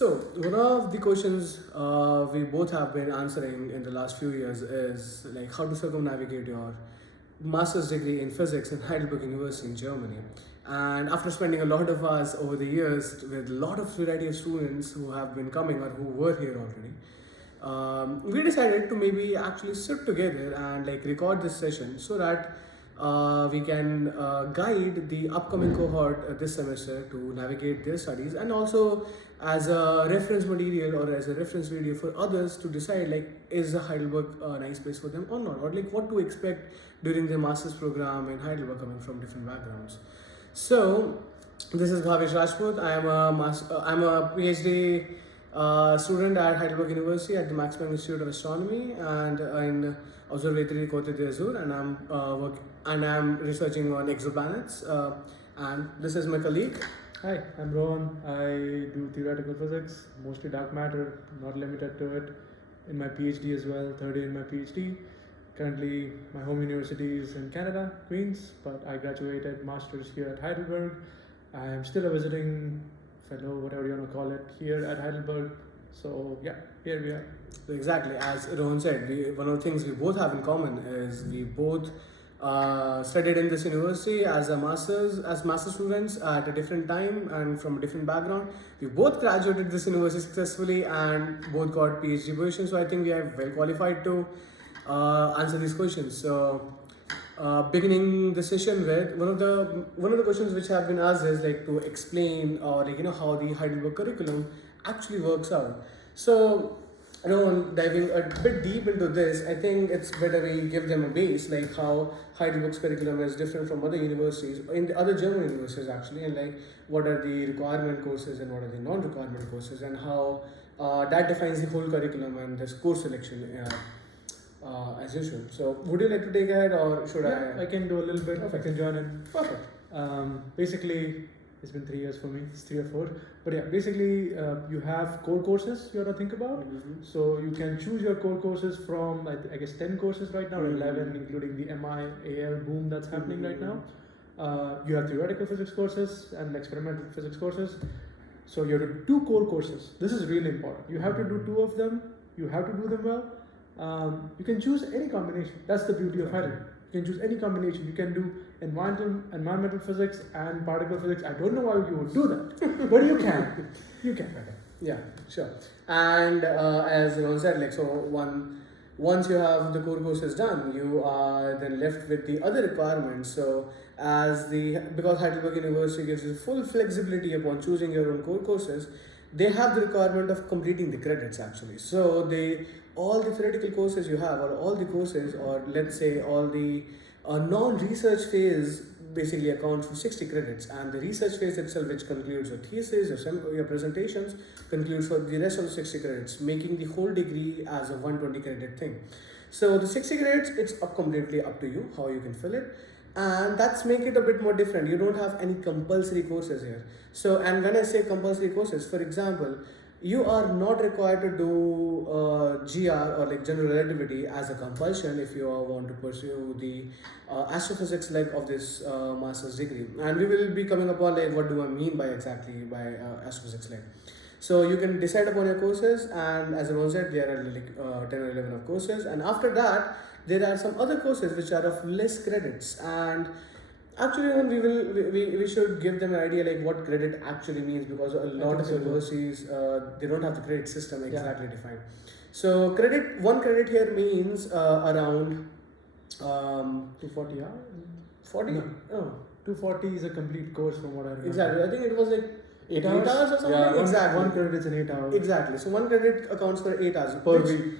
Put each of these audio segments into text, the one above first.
So, one of the questions we both have been answering in the last few years is like how to circumnavigate your master's degree in physics in Heidelberg University in Germany. And after spending a lot of hours over the years with a lot of variety of students who have been coming or who were here already, we decided to maybe actually sit together and like record this session so that we can guide the upcoming cohort this semester to navigate their studies, and also as a reference material or as a reference video for others to decide like is Heidelberg a nice place for them or not, or like what to expect during their master's program in Heidelberg coming from different backgrounds. So this is Bhavesh Rajpoot. I'm a PhD student at Heidelberg University at the Max Planck Institute of Astronomy and in Observatory Côte d'Azur, and I'm researching on exoplanets. And this is my colleague. Hi, I'm Rohan. I do theoretical physics, mostly dark matter, not limited to it. In my PhD as well, third year in my PhD. Currently, my home university is in Canada, Queens, but I graduated master's here at Heidelberg. I am still a visiting fellow, whatever you want to call it, here at Heidelberg. So yeah, here we are. So exactly, as Rohan said, one of the things we both have in common is we both studied in this university as master students at a different time and from a different background. We both graduated this university successfully and both got PhD positions. So I think we are well qualified to answer these questions. So beginning the session with one of the questions which have been asked is like to explain or like, how the Heidelberg curriculum actually works out. So diving a bit deep into this, I think it's better we give them a base, like how Heidelberg's curriculum is different from other universities, in the other German universities actually, and like what are the requirement courses and what are the non-requirement courses, and how that defines the whole curriculum and this course selection as usual. So would you like to take ahead or should I? I can do a little bit. Okay. I can join in. Perfect. Basically, it's been 3 years for me. It's 3 or 4. But yeah, basically, you have core courses you have to think about. Mm-hmm. So you can choose your core courses from, I guess, 10 courses right now, or 11, including the MI/AL boom that's happening right now. You have theoretical physics courses and experimental physics courses. So you have to do 2 core courses. This is really important. You have to do 2 of them. You have to do them well. You can choose any combination. That's the beauty of Heidelberg. You can choose any combination. You can do environmental physics and particle physics. I don't know why you would do that, but you can. You can. Yeah, sure. And as Rohan said, like once you have the core courses done, you are then left with the other requirements. So because Heidelberg University gives you full flexibility upon choosing your own core courses, they have the requirement of completing the credits actually. So all the theoretical courses you have, or all the courses, or let's say all the non-research phase basically accounts for 60 credits, and the research phase itself, which concludes your thesis, your presentations, concludes for the rest of the 60 credits, making the whole degree as a 120 credit thing. So the 60 credits, it's completely up to you how you can fill it, and that's make it a bit more different. You don't have any compulsory courses here. So, and when I say compulsory courses, for example, you are not required to do GR or like general relativity as a compulsion if you want to pursue the astrophysics leg of this master's degree. And we will be coming upon like what do I mean by exactly by astrophysics leg. So you can decide upon your courses, and as I said, there are like 10 or 11 of courses, and after that there are some other courses which are of less credits. And actually, we should give them an idea like what credit actually means, because a lot of universities they don't have the credit system exactly defined. So one credit here means around 240 hours? 40? No. Oh. 240 is a complete course from what I remember. Exactly. I think it was like 8 hours or something. Yeah, exactly. One credit is in 8 hours. Exactly. So one credit accounts for 8 hours Per week.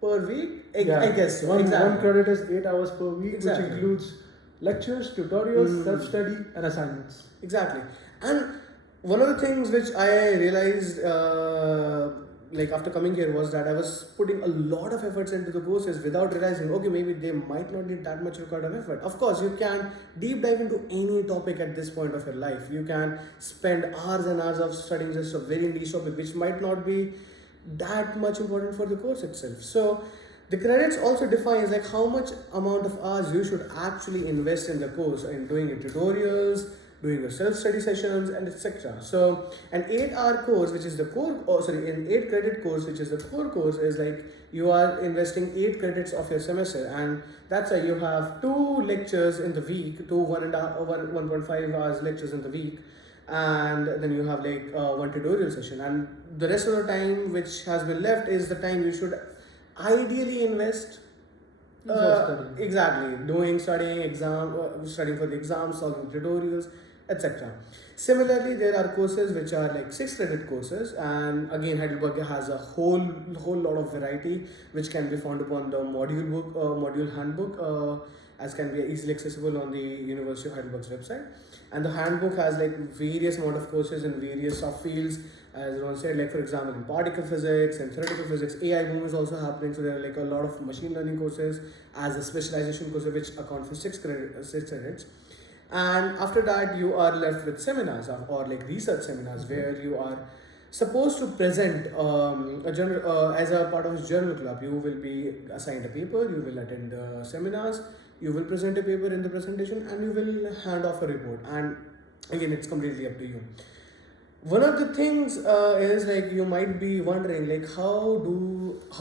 Per week? Yeah. I guess so. One exactly. credit is 8 hours per week, Exactly. which includes lectures, tutorials, self-study, and assignments. Exactly. And one of the things which I realized like after coming here was that I was putting a lot of efforts into the courses without realizing, okay, maybe they might not need that much required of effort. Of course, you can deep dive into any topic at this point of your life. You can spend hours and hours of studying just a very niche topic, which might not be that much important for the course itself. So the credits also defines like how much amount of hours you should actually invest in the course, in doing your tutorials, doing your self-study sessions, and etc. So an 8-hour course, which is the core, an 8-credit course, which is the core course, is like you are investing 8 credits of your semester, and that's why you have 2 lectures in the week, 1.5 hours lectures in the week, and then you have like one tutorial session, and the rest of the time which has been left is the time you should ideally invest exactly doing studying for the exams, solving tutorials, etc. Similarly, there are courses which are like 6-credit courses, and again Heidelberg has a whole lot of variety which can be found upon the module handbook, as can be easily accessible on the University of Heidelberg's website. And the handbook has like various amount of courses in various subfields, as Rohan said, like for example in particle physics and theoretical physics. AI boom is also happening, so there are like a lot of machine learning courses as a specialization course which account for 6 credits. And after that you are left with seminars or like research seminars, where you are supposed to present a journal as a part of his journal club. You will be assigned a paper, you will attend the seminars, you will present a paper in the presentation, and you will hand off a report. And again, it's completely up to you. One of the things is like you might be wondering like how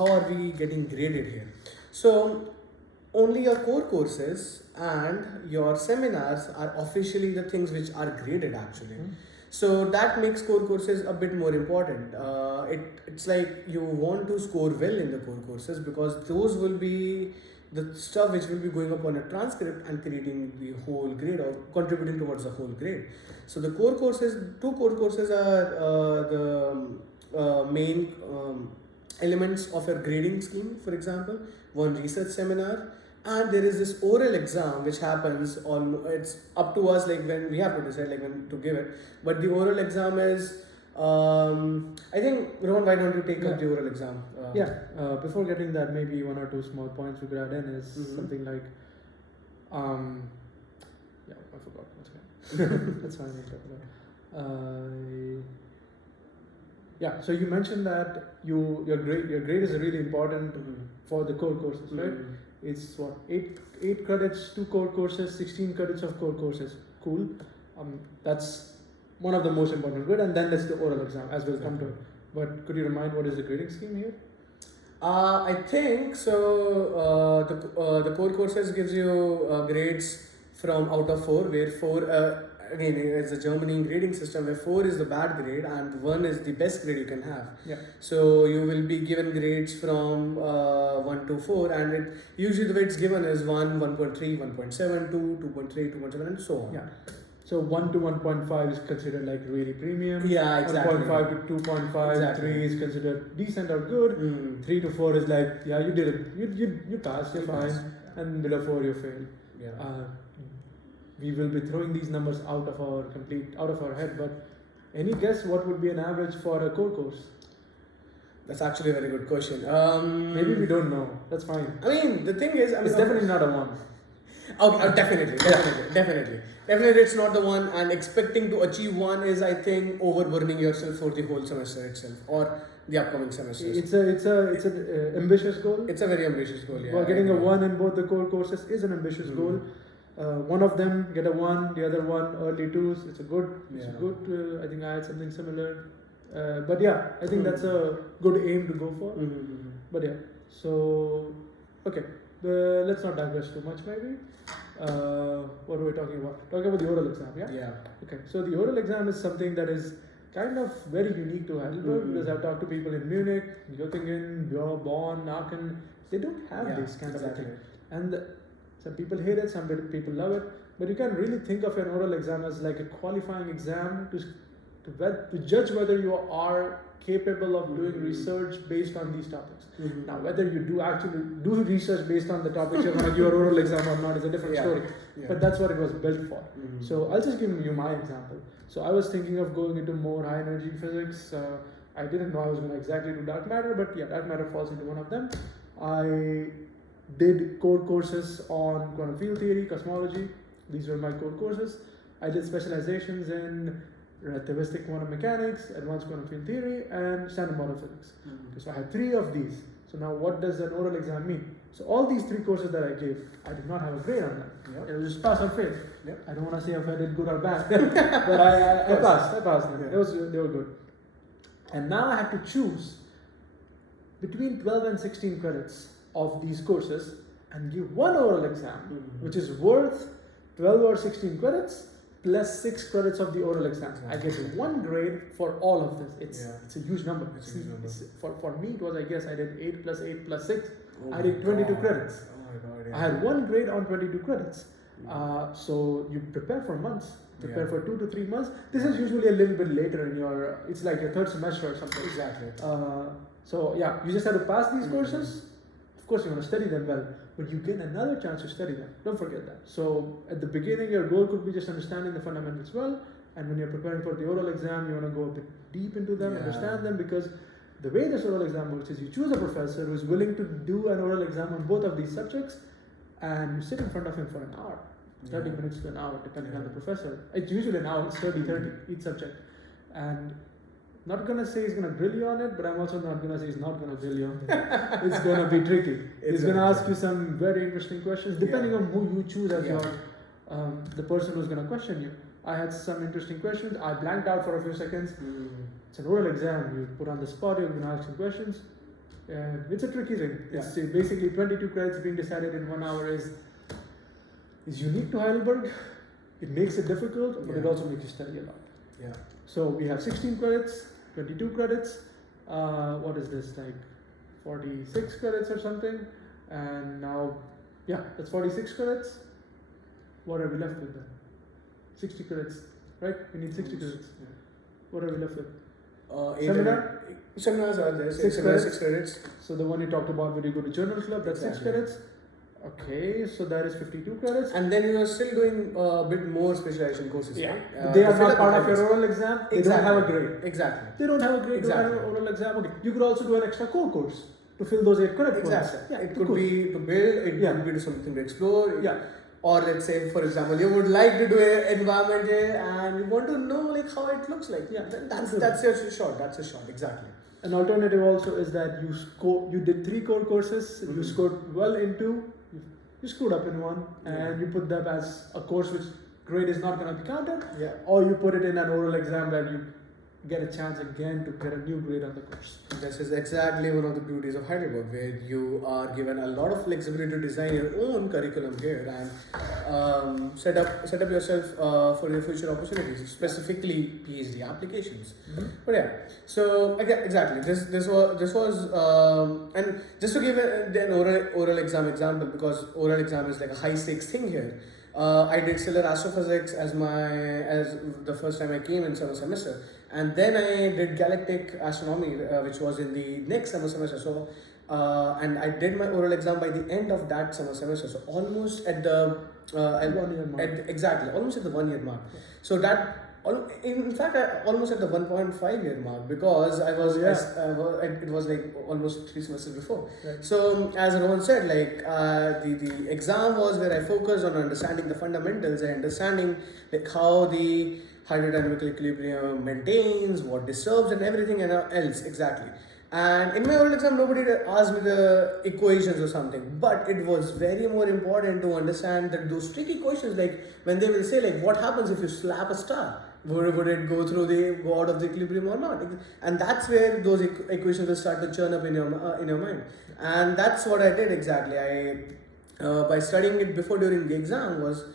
are we getting graded here? So only your core courses and your seminars are officially the things which are graded actually. So that makes core courses a bit more important. It's like you want to score well in the core courses, because those will be the stuff which will be going up on a transcript and creating the whole grade or contributing towards the whole grade. So the core courses, 2 core courses are the main elements of your grading scheme. For example, one research seminar, and there is this oral exam which happens on, it's up to us like when we have to decide like when to give it, but the oral exam is I think, Rohan, why don't you take up the oral exam? Before getting that, maybe 1 or 2 small points we could add in is something like I forgot once again. That's fine. So you mentioned that your grade is really important for the core courses, right? It's what, 8 credits, 2 core courses, 16 credits of core courses. Cool. That's one of the most important grade, and then there's the oral exam as we'll come to it. But could you remind what is the grading scheme here? I think so. The core courses gives you grades from out of 4, where 4 again it's a Germany grading system where 4 is the bad grade and 1 is the best grade you can have. So you will be given grades from 1 to 4, and usually the way it's given is 1, 1.3, 1.7, 2, 2.3, 2.7, and so on. So 1 to 1.5 is considered like really premium. 1.5 to 2.5, 3 is considered decent or good. 3 to 4 is like, you did it, you passed, you're fine, and below 4 you failed. We will be throwing these numbers out of our head, but any guess what would be an average for a core course? That's actually a very good question. Maybe we don't know. That's fine. I mean, the thing is, it's definitely not a 1. Okay, definitely. It's not the 1, and expecting to achieve 1 is, I think, overburning yourself for the whole semester itself or the upcoming semesters. It's an ambitious goal. It's a very ambitious goal. Well, getting a 1 in both the core courses is an ambitious goal. One of them get a 1, the other one early 2s. It's a good. I think I had something similar. But I think that's a good aim to go for. But so okay. Let's not digress too much, maybe. What are we talking about? Talking about the oral exam, Okay, so the oral exam is something that is kind of very unique to Heidelberg, because I've talked to people in Munich, Göttingen, Bonn, Aachen. They don't have this kind of a thing. And some people hate it, some people love it. But you can really think of an oral exam as like a qualifying exam to judge whether you are capable of doing research based on these topics. Now, whether you do actually do research based on the topics you're going to give your oral exam or not is a different story. But that's what it was built for. So I'll just give you my example. So I was thinking of going into more high energy physics. I didn't know I was going to exactly do dark matter, but dark matter falls into one of them. I did core courses on quantum field theory, cosmology. These were my core courses. I did specializations in relativistic quantum mechanics, advanced quantum field theory, and standard model physics. So I had 3 of these. So now what does an oral exam mean? So all these 3 courses that I gave, I did not have a grade on them. Yep. It was just pass or fail. Yep. I don't want to say if I did good or bad, but I passed. I passed them. Yeah. They were good. And now I have to choose between 12 and 16 credits of these courses and give one oral exam, which is worth 12 or 16 credits plus 6 credits of the oral exam. I get 1 grade for all of this. It's a huge number. It's a huge number. For me, it was, I guess, I did 8 plus 8 plus 6. Oh I did 22 God. credits. Oh my God, yeah. I had 1 grade on 22 credits. So you prepare for months. Prepare for 2 to 3 months. This is usually a little bit later in your, it's like your 3rd semester or something. Exactly. So yeah, you just have to pass these courses. Of course, you want to study them well, but you get another chance to study them. Don't forget that. So at the beginning, your goal could be just understanding the fundamentals well, and when you're preparing for the oral exam, you want to go a bit deep into them, understand them, because the way this oral exam works is you choose a professor who is willing to do an oral exam on both of these subjects, and you sit in front of him for an hour, 30 minutes to an hour, depending on the professor. It's usually an hour, it's 30 each subject. And not gonna say he's gonna grill you on it, but I'm also not gonna say he's not gonna grill you on it. It's gonna be tricky. He's gonna ask you some very interesting questions, depending on who you choose as your the person who's gonna question you. I had some interesting questions. I blanked out for a few seconds. It's an oral exam. You put on the spot. You're gonna ask some questions. It's a tricky thing. It's basically 22 credits being decided in 1 hour is unique to Heidelberg. It makes it difficult, but it also makes you study a lot. Yeah. So we have 16 credits, 22 credits. What is this, like 46 credits or something? And now, that's 46 credits. What are we left with then? 60 credits, right? We need 60 credits. Yeah. What are we left with? Seminar? Seminars are there. 6 credits. So the one you talked about when you go to journal club, that's 6 credits. Okay, so that is 52 credits. And then you are still doing a bit more specialization courses, right? They are not part of your oral exam. They don't have a grade. Exactly. They don't have a grade to have an oral exam. Okay, you could also do an extra core course to fill those 8 credit points. Exactly. It could be to build, it could be to something to explore. Or let's say, for example, you would like to do an environment here and you want to know like how it looks like. Then that's your shot. That's a shot. Exactly. An alternative also is that you did 3 core courses, you scored well into, you screwed up in one, and you put that as a course which grade is not going to be counted, or you put it in an oral exam where you get a chance again to get a new grade on the course. This is exactly one of the beauties of Heidelberg, where you are given a lot of flexibility to design your own curriculum here and set up yourself for your future opportunities, specifically PhD applications. But so exactly this was and just to give an oral exam example, because oral exam is like a high stakes thing here. I did stellar astrophysics as the first time I came in summer semester, and then I did galactic astronomy, which was in the next summer semester. So, and I did my oral exam by the end of that summer semester. So almost at the 1 year mark. Exactly, almost at the 1 year mark. So that. In fact, I almost at the 1.5 year mark, because I was it was like almost 3 semesters before. Right. So as Rohan said, like the exam was where I focused on understanding the fundamentals and understanding like how the hydrodynamic equilibrium maintains, what disturbs, and everything else exactly. And in my oral exam, nobody asked me the equations or something, but it was very more important to understand that those tricky questions, like when they will say like, what happens if you slap a star? Would it go out of the equilibrium or not? And that's where those equations will start to churn up in your mind. And that's what I did exactly. I by studying it before during the exam was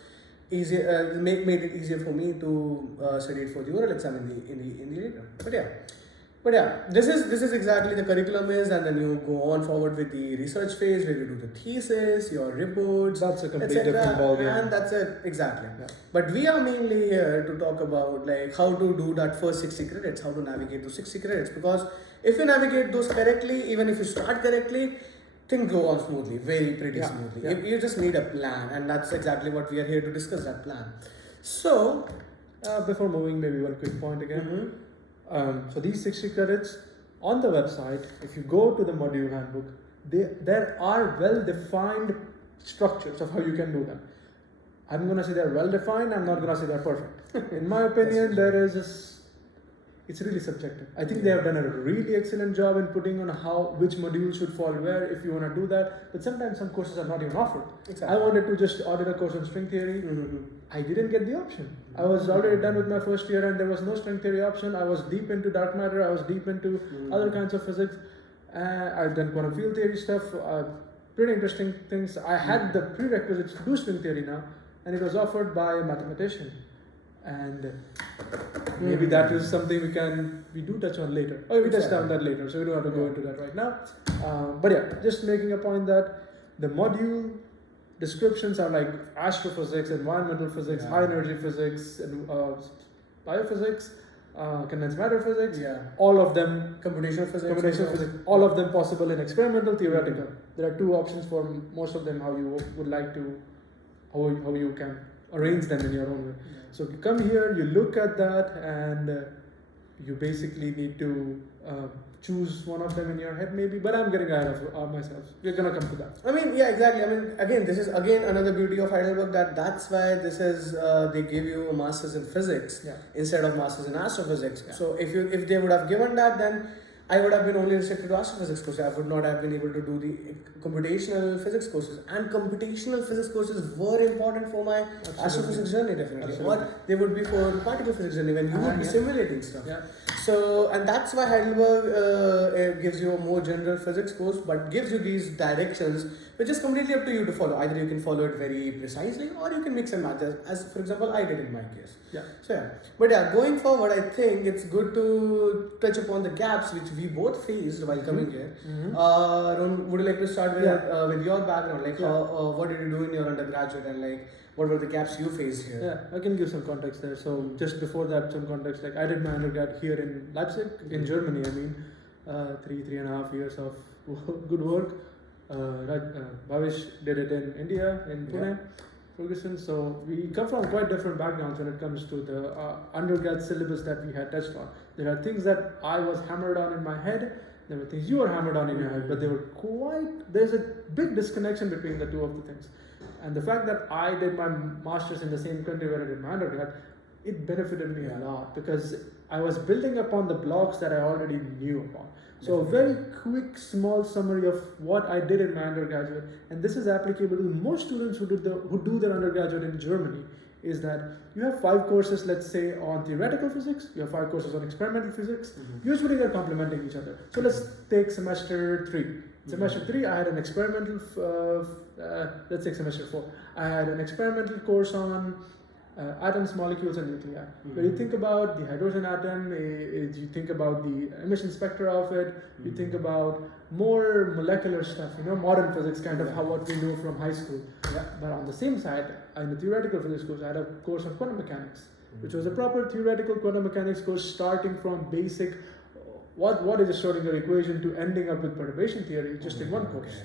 easier. Made it easier for me to study it for the oral exam in the later. But this is exactly the curriculum is, and then you go on forward with the research phase where you do the thesis, your reports. That's a completely different ballgame. And that's it exactly. But we are mainly here to talk about like how to do that first 60 credits, how to navigate those 60 credits. Because if you navigate those correctly, even if you start correctly, things go on smoothly, pretty smoothly. You just need a plan, and that's exactly what we are here to discuss, that plan. So, before moving, maybe one quick point again. So these 60 credits on the website, if you go to the module handbook, there are well-defined structures of how you can do them. I'm going to say they're well-defined, I'm not going to say they're perfect. In my opinion, there is it's really subjective. I think they have done a really excellent job in putting on which module should fall where if you want to do that. But sometimes some courses are not even offered. Exactly. I wanted to just order a course on string theory. I didn't get the option. I was already done with my first year and there was no string theory option. I was deep into dark matter. I was deep into other kinds of physics. I've done quantum field theory stuff. Pretty interesting things. I had the prerequisites to do string theory now, and it was offered by a mathematician. And maybe that is something we do touch on later. We touch on that later, so we don't have to go into that right now. But yeah, just making a point that the module descriptions are like astrophysics, environmental physics, high energy physics, and biophysics, condensed matter physics. All of them computational physics. All of them possible in experimental, theoretical. There are two options for most of them how you would like to, how you can arrange them in your own way. So you come here, you look at that, and you basically need to choose one of them in your head maybe, but I'm getting ahead of myself. We're gonna come to that. I mean, yeah, exactly. I mean, again, this is another beauty of Heidelberg, that's why this is, they give you a master's in physics instead of master's in astrophysics. So if they would have given that, then I would have been only restricted to astrophysics courses. I would not have been able to do the computational physics courses. And computational physics courses were important for my astrophysics journey, definitely. Or they would be for particle physics journey when you would be simulating stuff. So, and that's why Heidelberg gives you a more general physics course, but gives you these directions, which is completely up to you to follow. Either you can follow it very precisely, or you can mix and match, as for example I did in my case. But going forward, I think it's good to touch upon the gaps which we both faced while coming here. Rohan, would you like to start with your background? Like, what did you do in your undergraduate, and like, what were the gaps you faced here? I can give some context there. So just before that, some context. Like I did my undergrad here in Leipzig, in Germany. I mean, 3.5 years of good work. Bhavesh did it in India, in Pune, Ferguson. So we come from quite different backgrounds when it comes to the undergrad syllabus that we had touched on. There are things that I was hammered on in my head. There were things you were hammered on in your head, but they were there's a big disconnection between the two of the things. And the fact that I did my master's in the same country where I did my undergrad, it benefited me a lot because I was building upon the blocks that I already knew upon. So a very quick, small summary of what I did in my undergraduate, and this is applicable to most students who do their undergraduate in Germany, is that you have 5 courses, let's say, on theoretical physics, you have 5 courses on experimental physics, usually they're complementing each other. So let's take semester 3. Semester 3, I had an experimental, let's take semester 4. I had an experimental course on atoms, molecules, and nuclei. When you think about the hydrogen atom, you think about the emission spectra of it, you think about more molecular stuff, modern physics, kind of what we know from high school. But on the same side, in the theoretical physics course, I had a course on quantum mechanics, which was a proper theoretical quantum mechanics course starting from basic what is a Schrodinger equation to ending up with perturbation theory just in one course.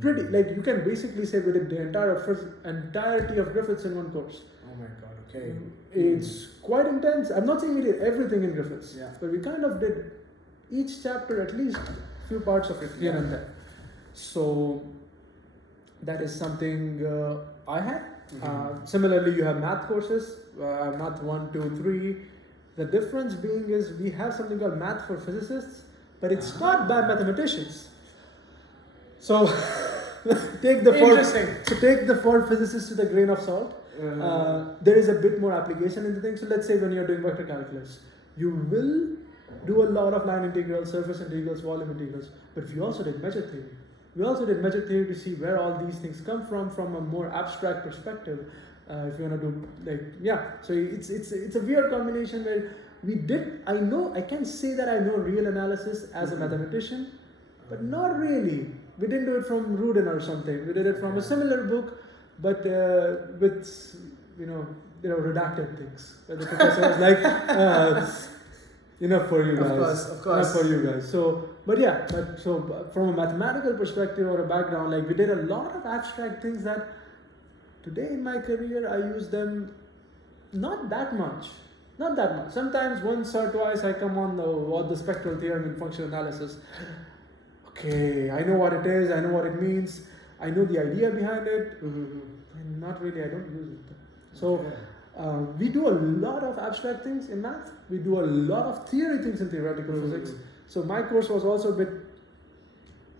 Pretty, like you can basically say we did the entirety of Griffiths in one course. Oh my god, okay. It's quite intense. I'm not saying we did everything in Griffiths, but we kind of did each chapter at least a few parts of it here and there. So that is something I had. Similarly, you have math courses, math 1, 2, 3. The difference being is we have something called math for physicists, but it's taught by mathematicians. So take the four physicists with a grain of salt. There is a bit more application in the thing. So let's say when you're doing vector calculus, you will do a lot of line integrals, surface integrals, volume integrals, but we also did measure theory. We also did measure theory to see where all these things come from a more abstract perspective. If you want to do so it's a weird combination where I can say that I know real analysis as a mathematician, but not really. We didn't do it from Rudin or something. We did it from a similar book, but with redacted things. The professor was like, enough for you guys. Of course. Enough for you guys. So from a mathematical perspective or a background, like we did a lot of abstract things that today in my career I use them not that much. Sometimes once or twice I come on the spectral theorem in functional analysis. Okay, I know what it is, I know what it means, I know the idea behind it, and not really, I don't use it. So We do a lot of abstract things in math. We do a lot of theory things in theoretical physics. So my course was also a bit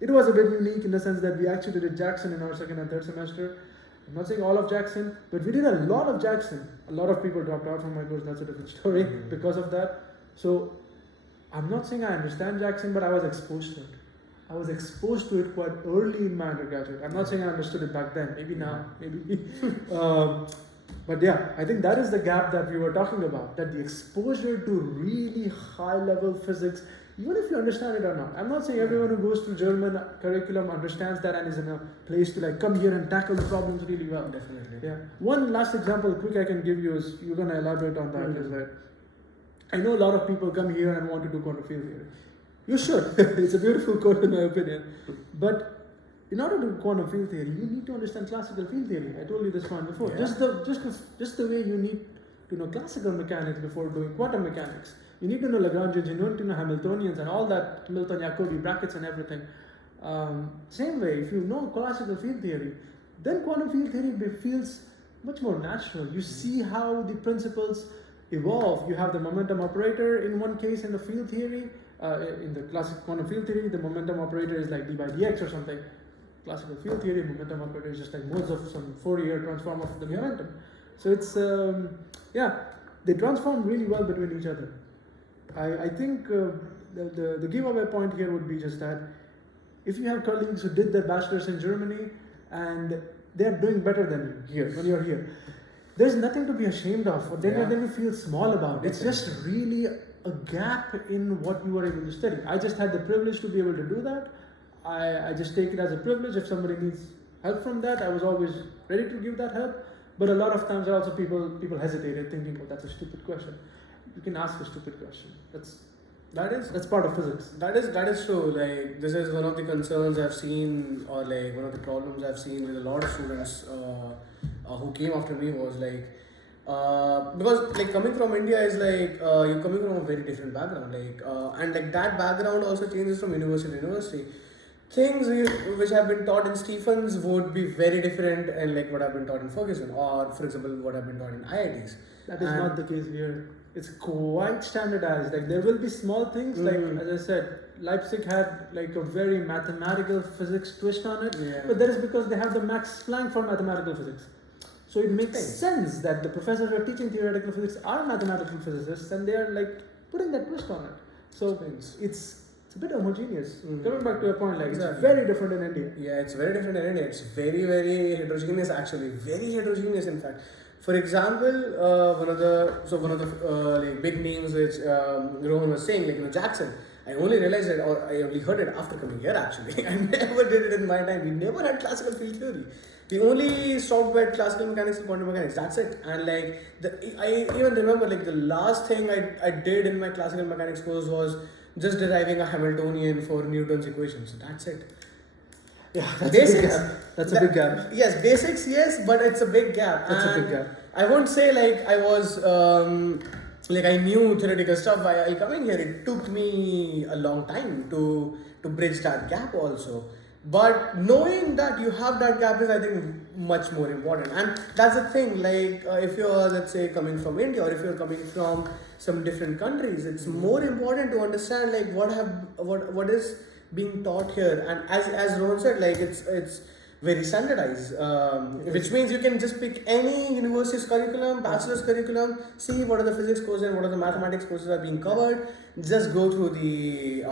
unique in the sense that we actually did Jackson in our second and third semester. I'm not saying all of Jackson, but we did a lot of Jackson. A lot of people dropped out from my course, that's a different story because of that. So I'm not saying I understand Jackson, but I was exposed to it. I was exposed to it quite early in my undergraduate. I'm not saying I understood it back then, maybe now, maybe. But yeah, I think that is the gap that we were talking about, that the exposure to really high level physics, even if you understand it or not. I'm not saying everyone who goes through German curriculum understands that and is in a place to like come here and tackle the problems really well. Definitely. Yeah. One last example, quick I can give you is, you're going to elaborate on that, is that I know a lot of people come here and want to do quantum field theory. You should. It's a beautiful quote in my opinion. But in order to do quantum field theory, you need to understand classical field theory. I told you this one before. Yeah. Just the way you need to know classical mechanics before doing quantum mechanics. You need to know Lagrangians, you need to know Hamiltonians and all that, Hamilton-Jacobi brackets and everything. Same way, if you know classical field theory, then quantum field theory feels much more natural. You see how the principles evolve. You have the momentum operator in one case in the field theory. In the classic quantum field theory, the momentum operator is like d by dx or something. Classical field theory, momentum operator is just like modes of some Fourier transform of the momentum. So it's, they transform really well between each other. I think the giveaway point here would be just that if you have colleagues who did their bachelor's in Germany and they're doing better than you here, when you're here, there's nothing to be ashamed of, or never feel small about. It's just really a gap in what you were able to study. I just had the privilege to be able to do that. I just take it as a privilege. If somebody needs help from that, I was always ready to give that help. But a lot of times also people hesitated thinking, oh, that's a stupid question. You can ask a stupid question. That's part of physics. That is true. Like, this is one of the concerns I've seen, or like one of the problems I've seen with a lot of students who came after me was like, because like coming from India is like you're coming from a very different background, and like that background also changes from university to university. Things which have been taught in Stephens would be very different and like what have been taught in Ferguson, or for example what have been taught in IITs. That is not the case here. It's quite standardized. Like there will be small things, like as I said, Leipzig had like a very mathematical physics twist on it, but that is because they have the Max Planck for mathematical physics. So it makes sense that the professors who are teaching theoretical physics are mathematical physicists and they are like putting that twist on it. So it's a bit homogeneous. Coming back to your point, like it's very different in India. Yeah, it's very different in India. It's very, very heterogeneous actually. Very heterogeneous in fact. For example, one of the like big names which Rohan was saying, like Jackson. I only realized it, or I only heard it after coming here actually. I never did it in my time. We never had classical field theory. We only stopped at classical mechanics and quantum mechanics. That's it. And like I even remember like the last thing I did in my classical mechanics course was just deriving a Hamiltonian for Newton's equations. That's it. Yeah, that's basics. A big gap. That's a big gap. Yes, basics, yes, but it's a big gap. That's a big gap. I won't say like I was like I knew theoretical stuff while coming here. It took me a long time to bridge that gap also. But knowing that you have that gap is, I think, much more important. And that's the thing, like if you're, let's say, coming from India, or if you're coming from some different countries, it's more important to understand like what is being taught here. And as Rohan said, like it's very standardized, which means you can just pick any university's curriculum, bachelor's curriculum, see what are the physics courses and what are the mathematics courses are being covered, just go through the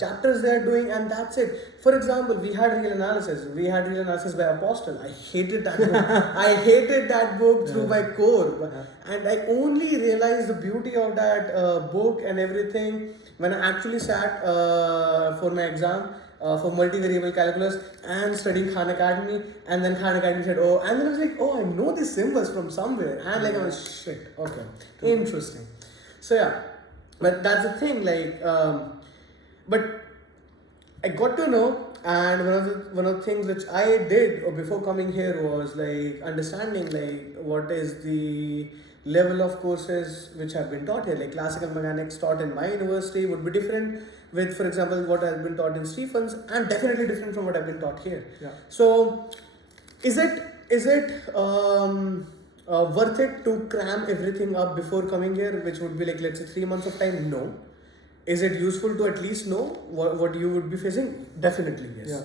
chapters they are doing, and that's it. For example, we had real analysis by Apostle. I hated that book. I hated that book through my core, and I only realized the beauty of that book and everything when I actually sat for my exam for multivariable calculus and studying Khan Academy, and then Khan Academy said, oh, and then I was like, oh, I know these symbols from somewhere, and like I was shit, okay, interesting. So yeah, but that's the thing, like, but I got to know, and one of the things which I did before coming here was like understanding like what is the level of courses which have been taught here. Like classical mechanics taught in my university would be different with, for example, what has been taught in Stephens, and definitely different from what I've been taught here. Yeah. So is it Worth it to cram everything up before coming here, which would be like, let's say, 3 months of time? No. Is it useful to at least know what you would be facing? Definitely, yes. Yeah.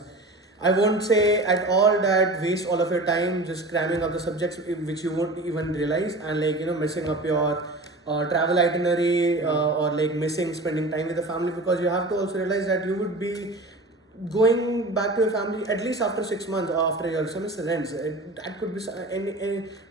I won't say at all that waste all of your time just cramming up the subjects which you won't even realize, and like, messing up your travel itinerary, or like missing spending time with the family, because you have to also realize that you would be going back to your family at least after 6 months or after your semester ends. That could be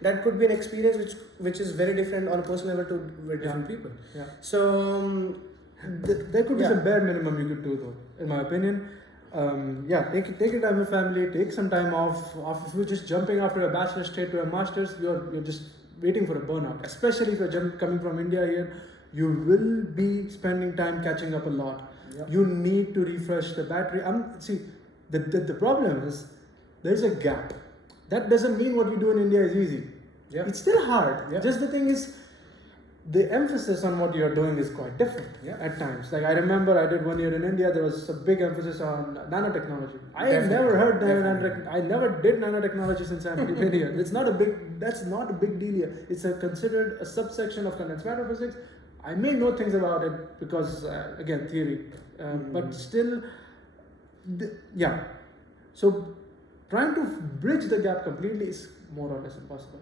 that could be an experience which is very different on a personal level to with different people. Yeah. So there could be some bare minimum you could do though, in my opinion. Take your time with family, take some time off. If you're just jumping after a bachelor's straight to a master's, you're just waiting for a burnout. Especially if you're coming from India here, you will be spending time catching up a lot. Yep. You need to refresh the battery. See, the problem is there's a gap. That doesn't mean what you do in India is easy. Yep. It's still hard. Yep. Just the thing is, the emphasis on what you're doing is quite different at times. Like I remember I did 1 year in India, there was a big emphasis on nanotechnology. I never heard nanotechnology. I never did nanotechnology since I'm in India. That's not a big deal here. It's considered a subsection of condensed matter physics. I may know things about it because, again, theory. But still, So trying to bridge the gap completely is more or less impossible.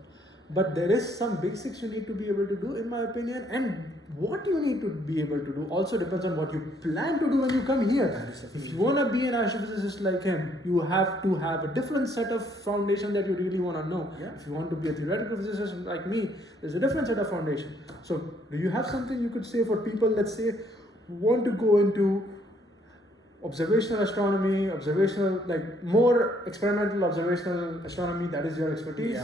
But there is some basics you need to be able to do, in my opinion, and what you need to be able to do also depends on what you plan to do when you come here. If you want to be an astrophysicist like him, you have to have a different set of foundation that you really want to know. Yeah. If you want to be a theoretical physicist like me, there's a different set of foundation. So do you have something you could say for people, let's say, who want to go into observational astronomy, more experimental observational astronomy, that is your expertise.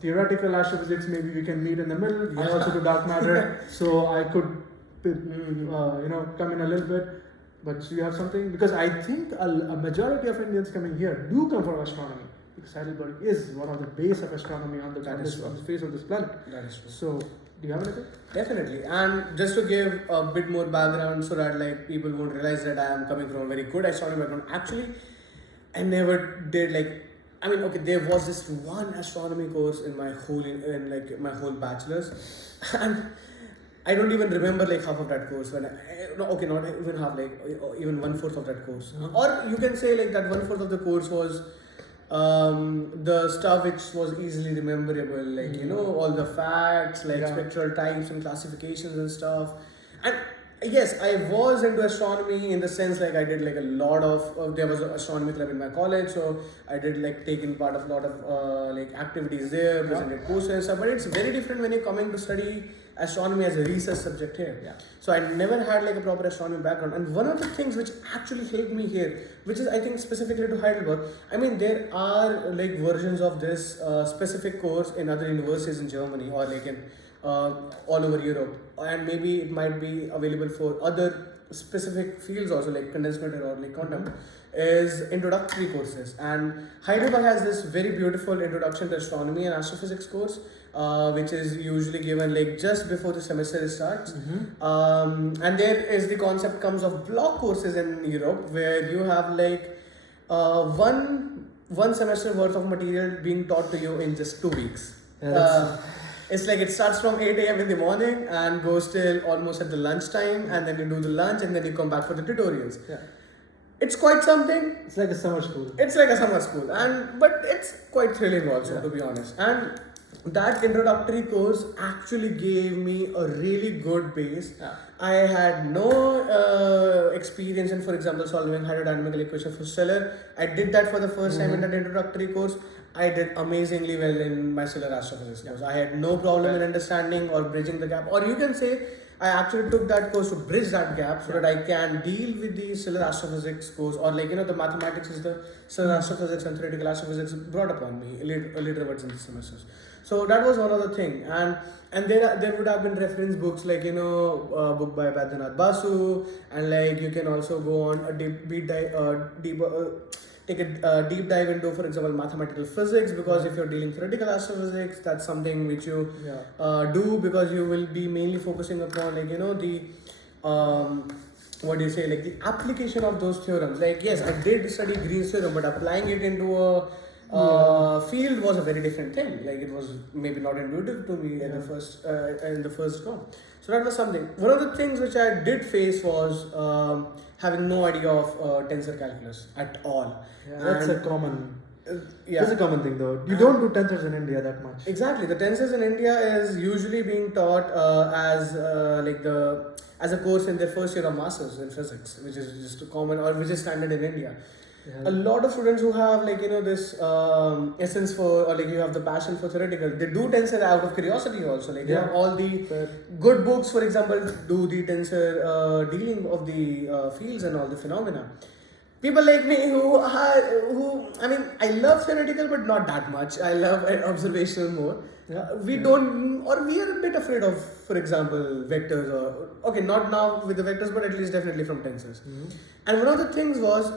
Theoretical astrophysics, maybe we can meet in the middle. I also do dark matter, so I could, come in a little bit. But do you have something? Because I think a majority of Indians coming here do come from astronomy. Because Heidelberg is one of the base of astronomy on the face of this planet. That is true. So, do you have anything? Definitely. And just to give a bit more background so that like people won't realize that I am coming from a very good astronomy background. Actually, I never did there was this one astronomy course in my whole bachelor's, and I don't even remember like half of that course not even half, like even 1/4 of that course. Or you can say like that 1/4 of the course was the stuff which was easily rememberable, like all the facts, like spectral types and classifications and stuff. And yes, I was into astronomy in the sense like I did like a lot of there was an astronomy club in my college, so I did like taking part of a lot of activities there, presented courses and stuff. But it's very different when you're coming to study astronomy as a research subject here. So I never had like a proper astronomy background, and one of the things which actually helped me here, which is I think specifically to Heidelberg, I mean there are like versions of this specific course in other universities in Germany or like in all over Europe, and maybe it might be available for other specific fields also, like condensed matter or like quantum, is introductory courses. And Heidelberg has this very beautiful introduction to astronomy and astrophysics course, which is usually given like just before the semester starts. And there is the concept comes of block courses in Europe, where you have like one semester worth of material being taught to you in just 2 weeks. It's like it starts from 8 a.m. in the morning and goes till almost at the lunchtime, and then you do the lunch and then you come back for the tutorials. It's quite something. It's like a summer school. But it's quite thrilling also, to be honest. And that introductory course actually gave me a really good base. I had no experience in, for example, solving hydrodynamical equations for stellar. I did that for the first time in that introductory course. I did amazingly well in my stellar astrophysics course. I had no problem in understanding or bridging the gap. Or you can say I actually took that course to bridge that gap so that I can deal with the stellar astrophysics course, or like the mathematics is the stellar astrophysics and theoretical astrophysics brought upon me later towards in the semesters. So that was one other thing, and there would have been reference books like book by Bhavesh Basu, and like you can also go on a take a deep dive into, for example, mathematical physics, because if you're dealing theoretical astrophysics, that's something which you do, because you will be mainly focusing upon like the the application of those theorems. Like yes, I did study Green's theorem, but applying it into a field was a very different thing. Like it was maybe not intuitive to me at the first go. So that was something. One of the things which I did face was having no idea of tensor calculus at all. Yeah, that's a common. Yeah. That's a common thing though. You don't do tensors in India that much. Exactly. The tensors in India is usually being taught as a course in their first year of masters in physics, which is just common or which is standard in India. Yeah. A lot of students who have this essence for or you have the passion for theoretical, they do tensor out of curiosity also. They have all the good books, for example, do the tensor dealing of the fields and all the phenomena. People like me I love theoretical but not that much. I love observational more. We are a bit afraid of, for example, vectors or not now with the vectors, but at least definitely from tensors. And one of the things was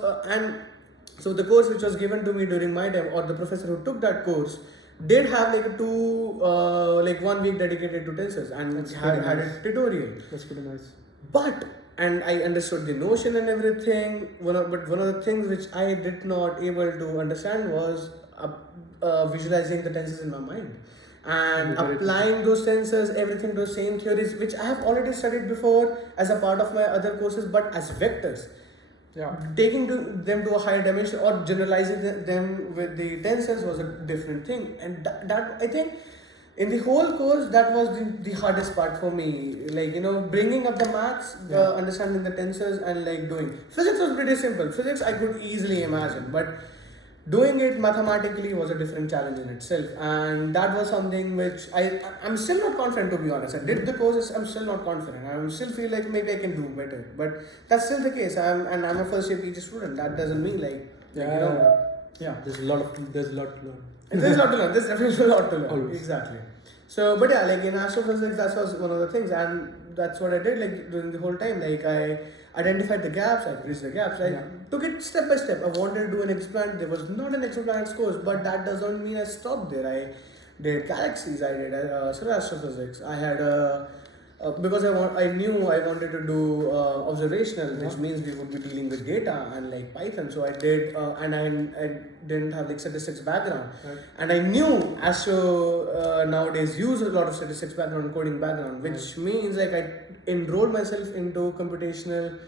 so the course which was given to me during my time, or the professor who took that course did have 1 week dedicated to tensors and had a tutorial. That's pretty nice. And I understood the notion and everything. But one of the things which I did not able to understand was visualizing the tensors in my mind and applying those tensors, everything, those same theories which I have already studied before as a part of my other courses, but as vectors. Taking them to a higher dimension or generalizing them with the tensors was a different thing, and that I think. In the whole course, that was the hardest part for me. Bringing up the maths, understanding the tensors, and doing. Physics was pretty simple. Physics I could easily imagine, but doing it mathematically was a different challenge in itself. And that was something which I'm still not confident, to be honest. I did the courses, I'm still not confident. I still feel like maybe I can do better. But that's still the case. I'm a first year PG student. That doesn't mean there's a lot to learn. There's a lot to learn. There's definitely a lot to learn. Always. Exactly. So, but in astrophysics, that was one of the things, and that's what I did. During the whole time, I identified the gaps, I bridged the gaps. I took it step by step. I wanted to do an exoplanet. There was not an exoplanets course, but that doesn't mean I stopped there. I did galaxies. I did solar astrophysics. I had because I knew I wanted to do observational, which means we would be dealing with data and Python. So I did, and I didn't have statistics background, and I knew Astro nowadays use a lot of statistics background, coding background, which means I enrolled myself into computational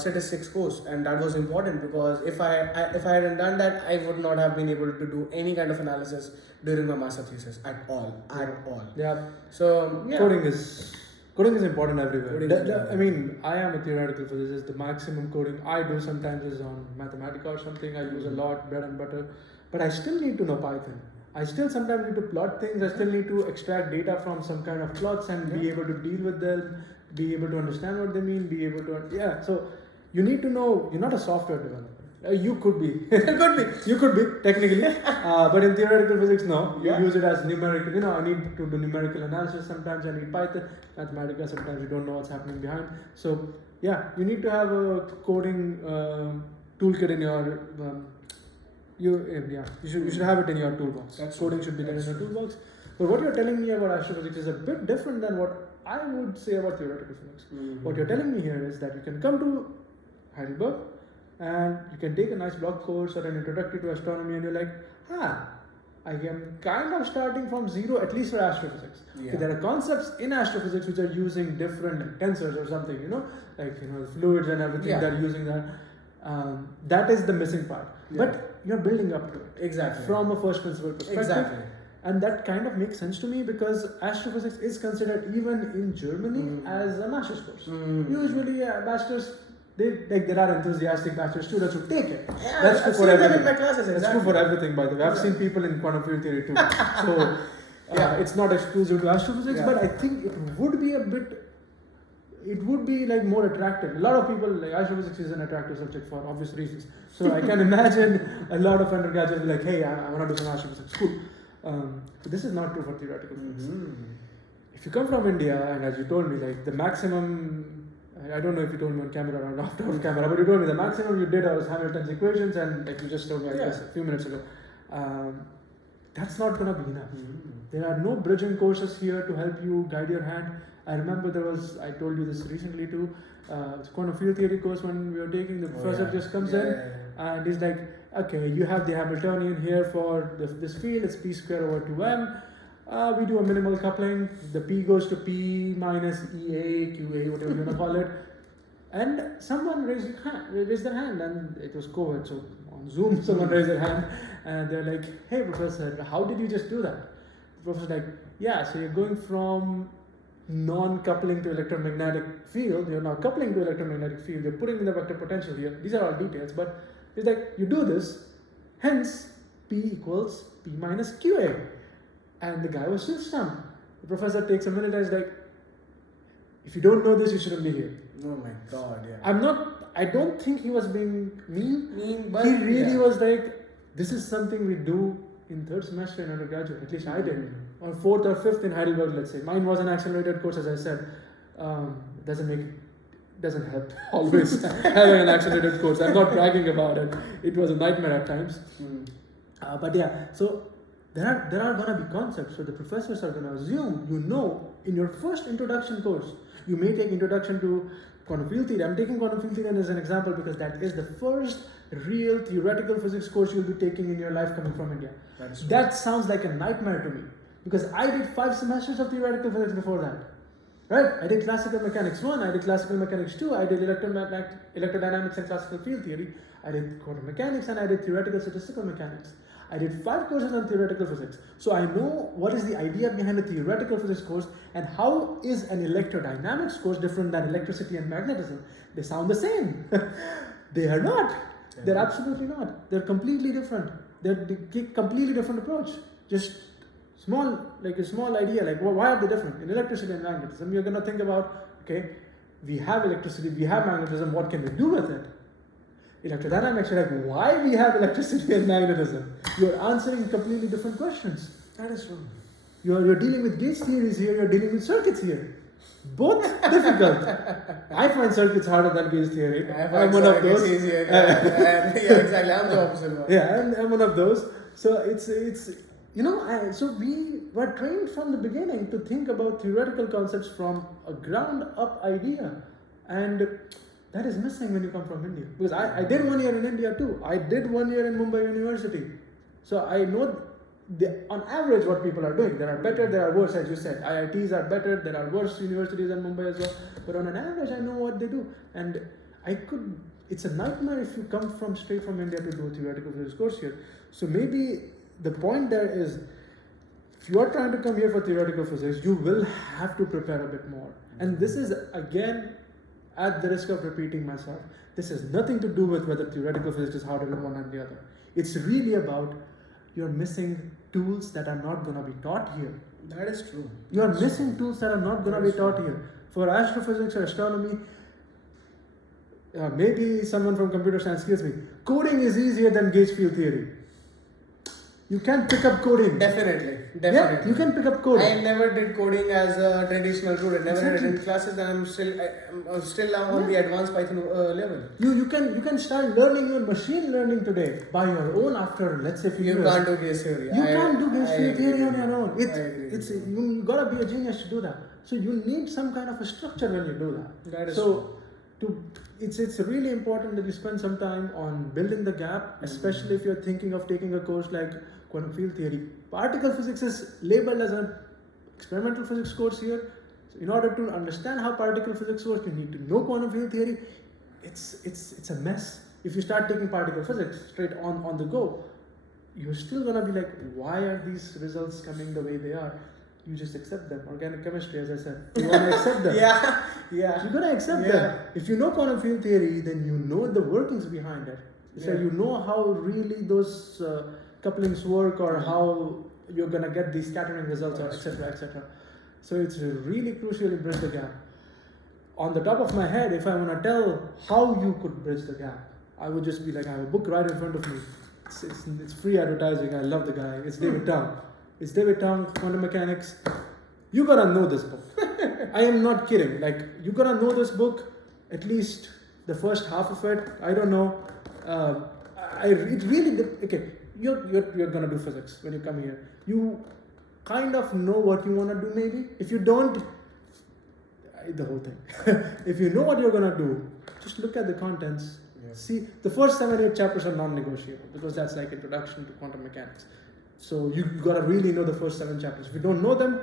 statistics course, and that was important because if I hadn't done that, I would not have been able to do any kind of analysis during my master thesis at all. So coding is important everywhere. I mean, I am a theoretical physicist. The maximum coding I do sometimes is on Mathematica or something. I use a lot, bread and butter, but I still need to know Python. I still sometimes need to plot things. I still need to extract data from some kind of plots and be able to deal with them, be able to understand what they mean, be able to So you need to know. You're not a software developer. You could be. You could be technically, but in theoretical physics, no. You use it as numerical. I need to do numerical analysis. Sometimes I need Python, Mathematica. Sometimes you don't know what's happening behind. So you need to have a coding toolkit in your. You should have it in your toolbox. Coding should be there in your toolbox. But what you're telling me about astrophysics is a bit different than what I would say about theoretical physics. What you're telling me here is that you can come to Heidelberg and you can take a nice blog course or an introductory to astronomy, and you're like, I am kind of starting from zero, at least for astrophysics. Okay, there are concepts in astrophysics which are using different tensors or something, fluids and everything, they're using that. That is the missing part. But you're building up to it. Exactly. From a first principle perspective. Exactly. And that kind of makes sense to me because astrophysics is considered even in Germany as a master's course. Usually bachelors, there are enthusiastic bachelor students who take it. That's true for everything. That's true for everything, by the way. I've seen people in quantum field theory too. So it's not exclusive to astrophysics, but I think it would be more attractive. A lot of people, astrophysics is an attractive subject for obvious reasons. So I can imagine a lot of undergraduates be like, hey, I want to do some astrophysics. Cool. But this is not true for theoretical physics. If you come from India, and as you told me, the maximum, I don't know if you told me on camera or not on camera, but you told me the maximum you did was Hamilton's equations, and you just told me a few minutes ago. That's not going to be enough. There are no bridging courses here to help you guide your hand. I remember I told you this recently too, it's quantum field theory course when we were taking, the professor just comes in and he's like, okay, you have the Hamiltonian here for this field, it's p squared over 2m. We do a minimal coupling, the p goes to p minus ea, qa, whatever you want to call it. And someone raised their hand, and it was COVID, so on Zoom, someone raised their hand, and they're like, hey, professor, how did you just do that? The professor's like, yeah, so you're going from non-coupling to electromagnetic field, you're now coupling to electromagnetic field, you're putting in the vector potential here. These are all details, but it's like, you do this, hence P equals P minus QA. And the guy was still stumped. The professor takes a minute and is like, if you don't know this, you shouldn't be here. Oh my god, yeah. I don't think he was being mean. But He really was like, this is something we do in third semester in undergraduate, at least I did. Or fourth or fifth in Heidelberg, let's say. Mine was an accelerated course, as I said. Doesn't help always having an accelerated course. I'm not bragging about it. It was a nightmare at times. But yeah, so there are going to be concepts where the professors are going to assume you know in your first introduction course. You may take introduction to quantum field theory. I'm taking quantum field theory as an example because that is the first real theoretical physics course you'll be taking in your life coming from India. That sounds like a nightmare to me because I did 5 semesters of theoretical physics before that. Right? I did classical mechanics 1, I did classical mechanics 2, I did electrodynamics and classical field theory, I did quantum mechanics, and I did theoretical statistical mechanics. I did 5 courses on theoretical physics. So I know what is the idea behind a theoretical physics course and how is an electrodynamics course different than electricity and magnetism. They sound the same. They are not. They're absolutely not. They're completely different. They're completely different approach. Just a small idea, like why are they different? In electricity and magnetism, you're going to think about, okay, we have electricity, we have magnetism, what can we do with it? Electrodynamics, you're like, why we have electricity and magnetism? You're answering completely different questions. That is true. You're dealing with gauge theories here, you're dealing with circuits here. Both difficult. I find circuits harder than gauge theory. I'm one of those. Easier. Yeah, exactly. I'm the opposite one. Yeah, I'm one of those. So it's so we were trained from the beginning to think about theoretical concepts from a ground up idea, and that is missing when you come from India. Because I did 1 year in India too. I did 1 year in Mumbai University. So I know on average what people are doing. There are better, there are worse, as you said. IITs are better, there are worse universities than Mumbai as well. But on an average, I know what they do. And it's a nightmare if you come straight from India to do a theoretical physics course here. So maybe the point there is, if you are trying to come here for theoretical physics, you will have to prepare a bit more. And this is, again, at the risk of repeating myself, this has nothing to do with whether theoretical physics is harder than one than the other. It's really about you're missing tools that are not going to be taught here. That is true. You are missing tools that are not going to be taught here. For astrophysics or astronomy, maybe someone from computer science kills me. Coding is easier than gauge field theory. You can pick up coding. Definitely. Yeah, you can pick up coding. I never did coding as a traditional student. Never did in classes, and I'm still now on the advanced Python level. You can start learning your machine learning today by your own after, let's say, few years. You can't do gauge theory. You can't do gauge field theory on your own. You gotta be a genius to do that. So you need some kind of a structure when you do that. That is so it's really important that you spend some time on building the gap, especially if you're thinking of taking a course like quantum field theory. Particle physics is labeled as an experimental physics course here. So in order to understand how particle physics works, you need to know quantum field theory. It's a mess. If you start taking particle physics straight on the go, you're still gonna be like, why are these results coming the way they are? You just accept them. Organic chemistry, as I said, you want to accept them. Yeah. You're gonna accept them. If you know quantum field theory, then you know the workings behind it. So you know how really those couplings work, or how you're gonna get these scattering results, or etc., etc. So it's really crucial to bridge the gap. On the top of my head, if I want to tell how you could bridge the gap, I would just be like, I have a book right in front of me. It's free advertising. I love the guy. It's David Tong. It's David Tong, Quantum Mechanics. You gotta know this book. I am not kidding. Like, you gotta know this book, at least the first half of it. I don't know. You're gonna do physics when you come here. You kind of know what you wanna do, maybe. If you don't, the whole thing. If you know what you're gonna do, just look at the contents. See, the first 7-8 chapters are non-negotiable because that's like introduction to quantum mechanics. So you gotta really know the first 7 chapters. If you don't know them,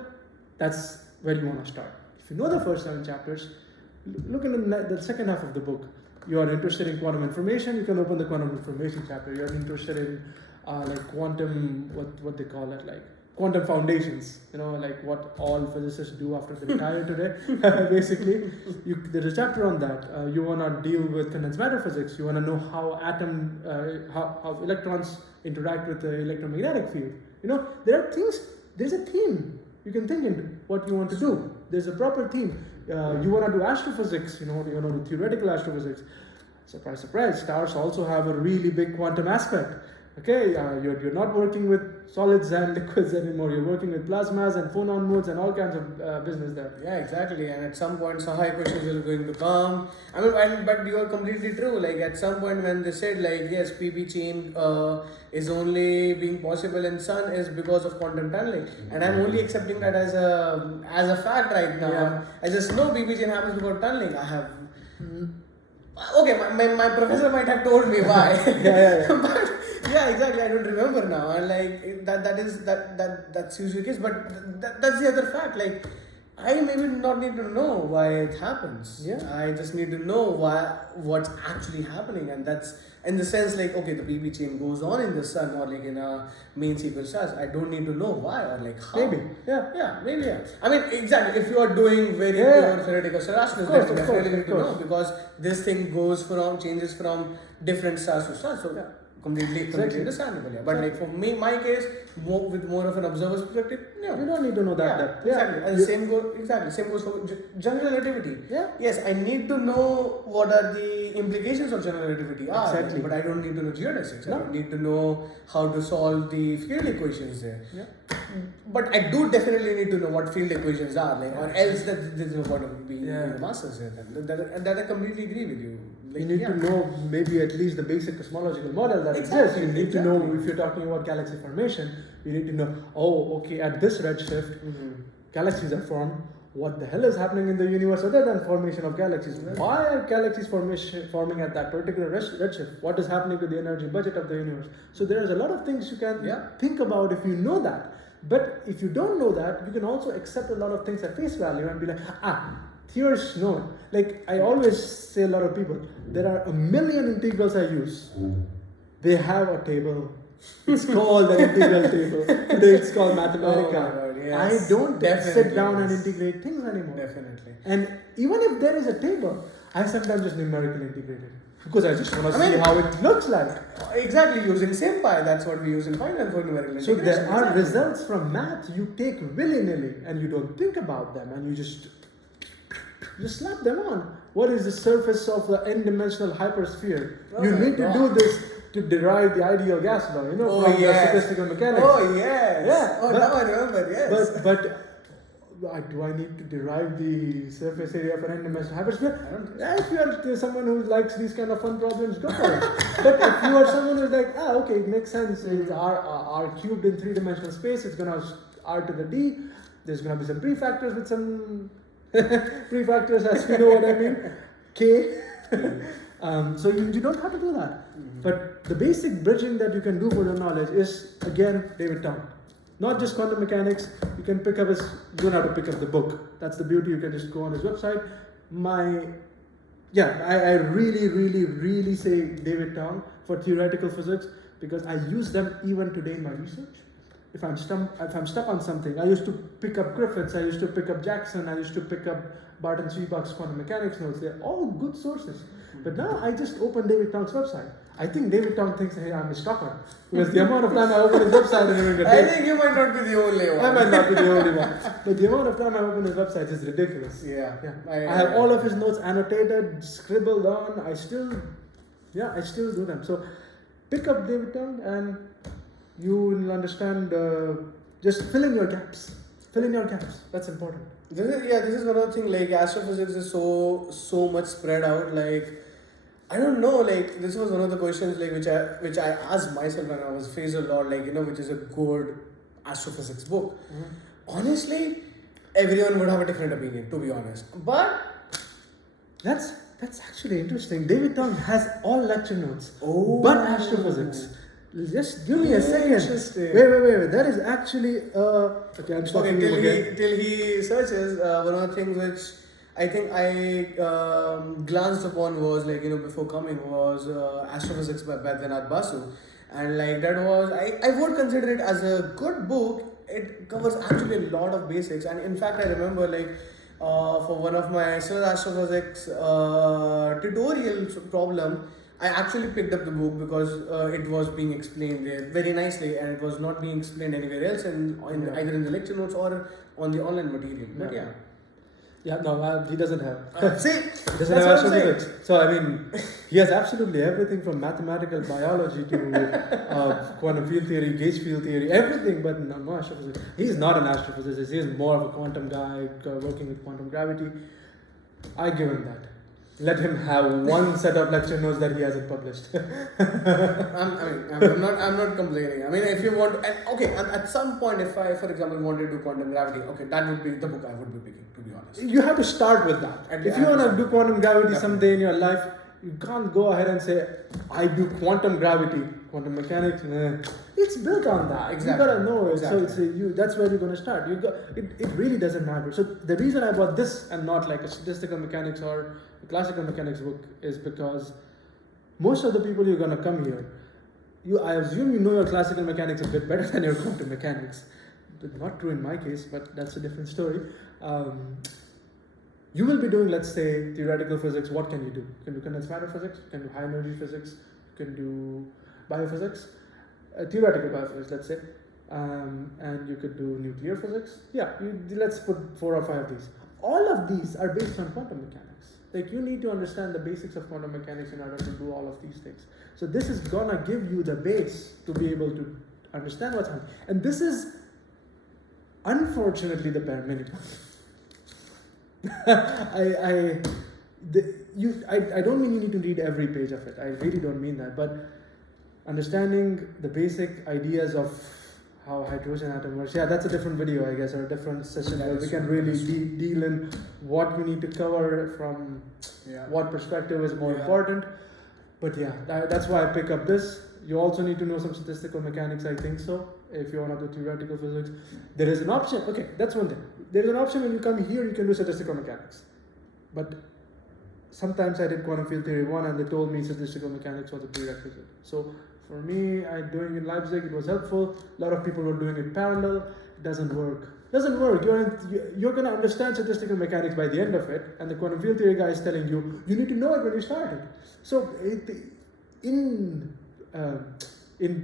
that's where you wanna start. If you know the first 7 chapters, look in the second half of the book. You are interested in quantum information, you can open the quantum information chapter. You're interested in like quantum, what they call it, like quantum foundations, like what all physicists do after they retire today. Basically, there's a chapter on that. You want to deal with condensed matter physics. You want to know how how electrons interact with the electromagnetic field. There are things. There's a theme. You can think in what you want to do. There's a proper theme. You want to do astrophysics. You want to do theoretical astrophysics. Surprise, surprise. Stars also have a really big quantum aspect. Okay, you're not working with solids and liquids anymore. You're working with plasmas and phonon modes and all kinds of business there. Yeah, exactly. And at some point, some high questions are going to come. I mean, but you are completely true. Like at some point, when they said like yes, PP chain is only being possible in sun is because of quantum tunneling, and I'm only accepting that as a fact right now. Yeah. I just know PP chain happens because of tunneling. I have. Okay, my professor might have told me why. But yeah, exactly. I don't remember now, and like that's usually the case. But that's the other fact. Like I maybe not need to know why it happens. Yeah. I just need to know what's actually happening, and that's in the sense like okay, the PP chain goes on in the sun or like in a main sequence stars. I don't need to know why or like how. Maybe. Yeah, maybe. Yeah. I mean, exactly. If you are doing very pure theoretical star astrophysics, then you definitely need to know because this thing changes from different stars to stars. So completely understandable. Yeah. But like for me, my case, with more of an observer's perspective, you don't need to know that. Exactly. And same goes for general relativity. Yeah. Yes, I need to know what are the implications of general relativity are. Exactly. But I don't need to know geodesics. No. I don't need to know how to solve the field equations there. Yeah. But I do definitely need to know what field equations are, like, or else there's no point of being in the masters here. And that I completely agree with you. Like, you need to know maybe at least the basic cosmological model that exists. You need to know if you're talking about galaxy formation. You need to know, at this redshift, galaxies are formed. What the hell is happening in the universe other than formation of galaxies? Why are galaxies forming at that particular redshift? What is happening to the energy budget of the universe? So there's a lot of things you can think about if you know that. But if you don't know that, you can also accept a lot of things at face value and be like, here's known. Like I always say a lot of people, there are a million integrals I use. They have a table. It's called the integral table. Today it's called Mathematica. Oh my God, yes. I don't sit down and integrate things anymore. Definitely. And even if there is a table, I sometimes just numerically integrate it. Because I just want to see how it looks like. Exactly, using SimPy, that's what we use in Python for numerical So integration. there are results from math you take willy-nilly and you don't think about them and you just slap them on. What is the surface of the n-dimensional hypersphere? You need to do this to derive the ideal gas law, from the statistical mechanics. Oh yes. Yeah. Oh, now I remember. Yes. But do I need to derive the surface area of an n-dimensional hypersphere? If you are someone who likes these kind of fun problems, go for it. But if you are someone who's like, it makes sense. It's r cubed in 3-dimensional space. It's gonna r to the d. There's gonna be some prefactors with some prefactors, as you know what I mean. K. So you don't have to do that. But the basic bridging that you can do for your knowledge is, again, David Tong. Not just quantum mechanics, you can pick up you don't have to pick up the book. That's the beauty, you can just go on his website. I really, really, really say David Tong for theoretical physics because I use them even today in my research. If I'm stuck on something, I used to pick up Griffiths, I used to pick up Jackson, I used to pick up Barton Sweetbuck's quantum mechanics notes. They're all good sources. But now I just open David Tong's website. I think David Tong thinks, hey, I'm a stalker. Because the amount of time I open his website and even I think you might not be the only one. I might not be the only one. But the amount of time I open his website is ridiculous. Yeah. I have all of his notes annotated, scribbled on. I still do them. So pick up David Tong and you will understand, just fill in your gaps. That's important. This is one of the things, like astrophysics is so much spread out, like I don't know, like this was one of the questions like which I asked myself when I was faced a lot, like which is a good astrophysics book. Honestly, everyone would have a different opinion, to be honest. But that's That's actually interesting. David Tong has all lecture notes, Oh. but astrophysics. Just give me a second. Interesting. Wait. That is actually okay. I'm Okay, stopping you again. till he searches, one of the things which I think I glanced upon was like, before coming was Astrophysics by Baidyanath Basu. And like that was, I would consider it as a good book. It covers actually a lot of basics. And in fact, I remember like for one of my still Astrophysics tutorial problem, I actually picked up the book because it was being explained there very nicely, and it was not being explained anywhere else, either in the lecture notes or on the online material. But yeah. Yeah, no, he doesn't have. See, He that's doesn't what have I'm saying. astrophysics. So I mean, he has absolutely everything from mathematical biology to quantum field theory, gauge field theory, everything, but no astrophysics. He's not an astrophysicist. He's more of a quantum guy working with quantum gravity. I give him that. Let him have one set of lecture notes that he hasn't published. I'm not complaining. I mean, if you want, at some point, if I, for example, wanted to do quantum gravity, okay, that would be the book I would be picking, to be honest. You have to start with that. If you want to do quantum gravity someday in your life, you can't go ahead and say, I do quantum gravity, quantum mechanics. It's built on that. Exactly. You gotta know it. Exactly. So that's where you're gonna start. It really doesn't matter. So the reason I bought this and not like a statistical mechanics or a classical mechanics book is because most of the people you're gonna come here, I assume you know your classical mechanics a bit better than your quantum mechanics. Not true in my case, but that's a different story. You will be doing, let's say, theoretical physics. What can you do? You can do condensed matter physics, you can do high energy physics, you can do biophysics, theoretical biophysics, let's say, and you could do nuclear physics. Yeah, let's put 4 or 5 of these. All of these are based on quantum mechanics. Like you need to understand the basics of quantum mechanics in order to do all of these things. So this is gonna give you the base to be able to understand what's happening. And this is unfortunately the bare minimum. I don't mean you need to read every page of it. I really don't mean that. But understanding the basic ideas of how hydrogen atom works, yeah, that's a different video, I guess, or a different session where we can really deal in what we need to cover from what perspective is more important. But yeah, that's why I pick up this. You also need to know some statistical mechanics, I think so, if you want to do theoretical physics. There is an option, okay, that's one thing. There is an option when you come here, you can do statistical mechanics. But sometimes I did quantum field theory 1 and they told me statistical mechanics was a prerequisite. So for me, I doing it in Leipzig, it was helpful. A lot of people were doing it parallel. It doesn't work. You're going to understand statistical mechanics by the end of it, and the quantum field theory guy is telling you, you need to know it when you start it. So in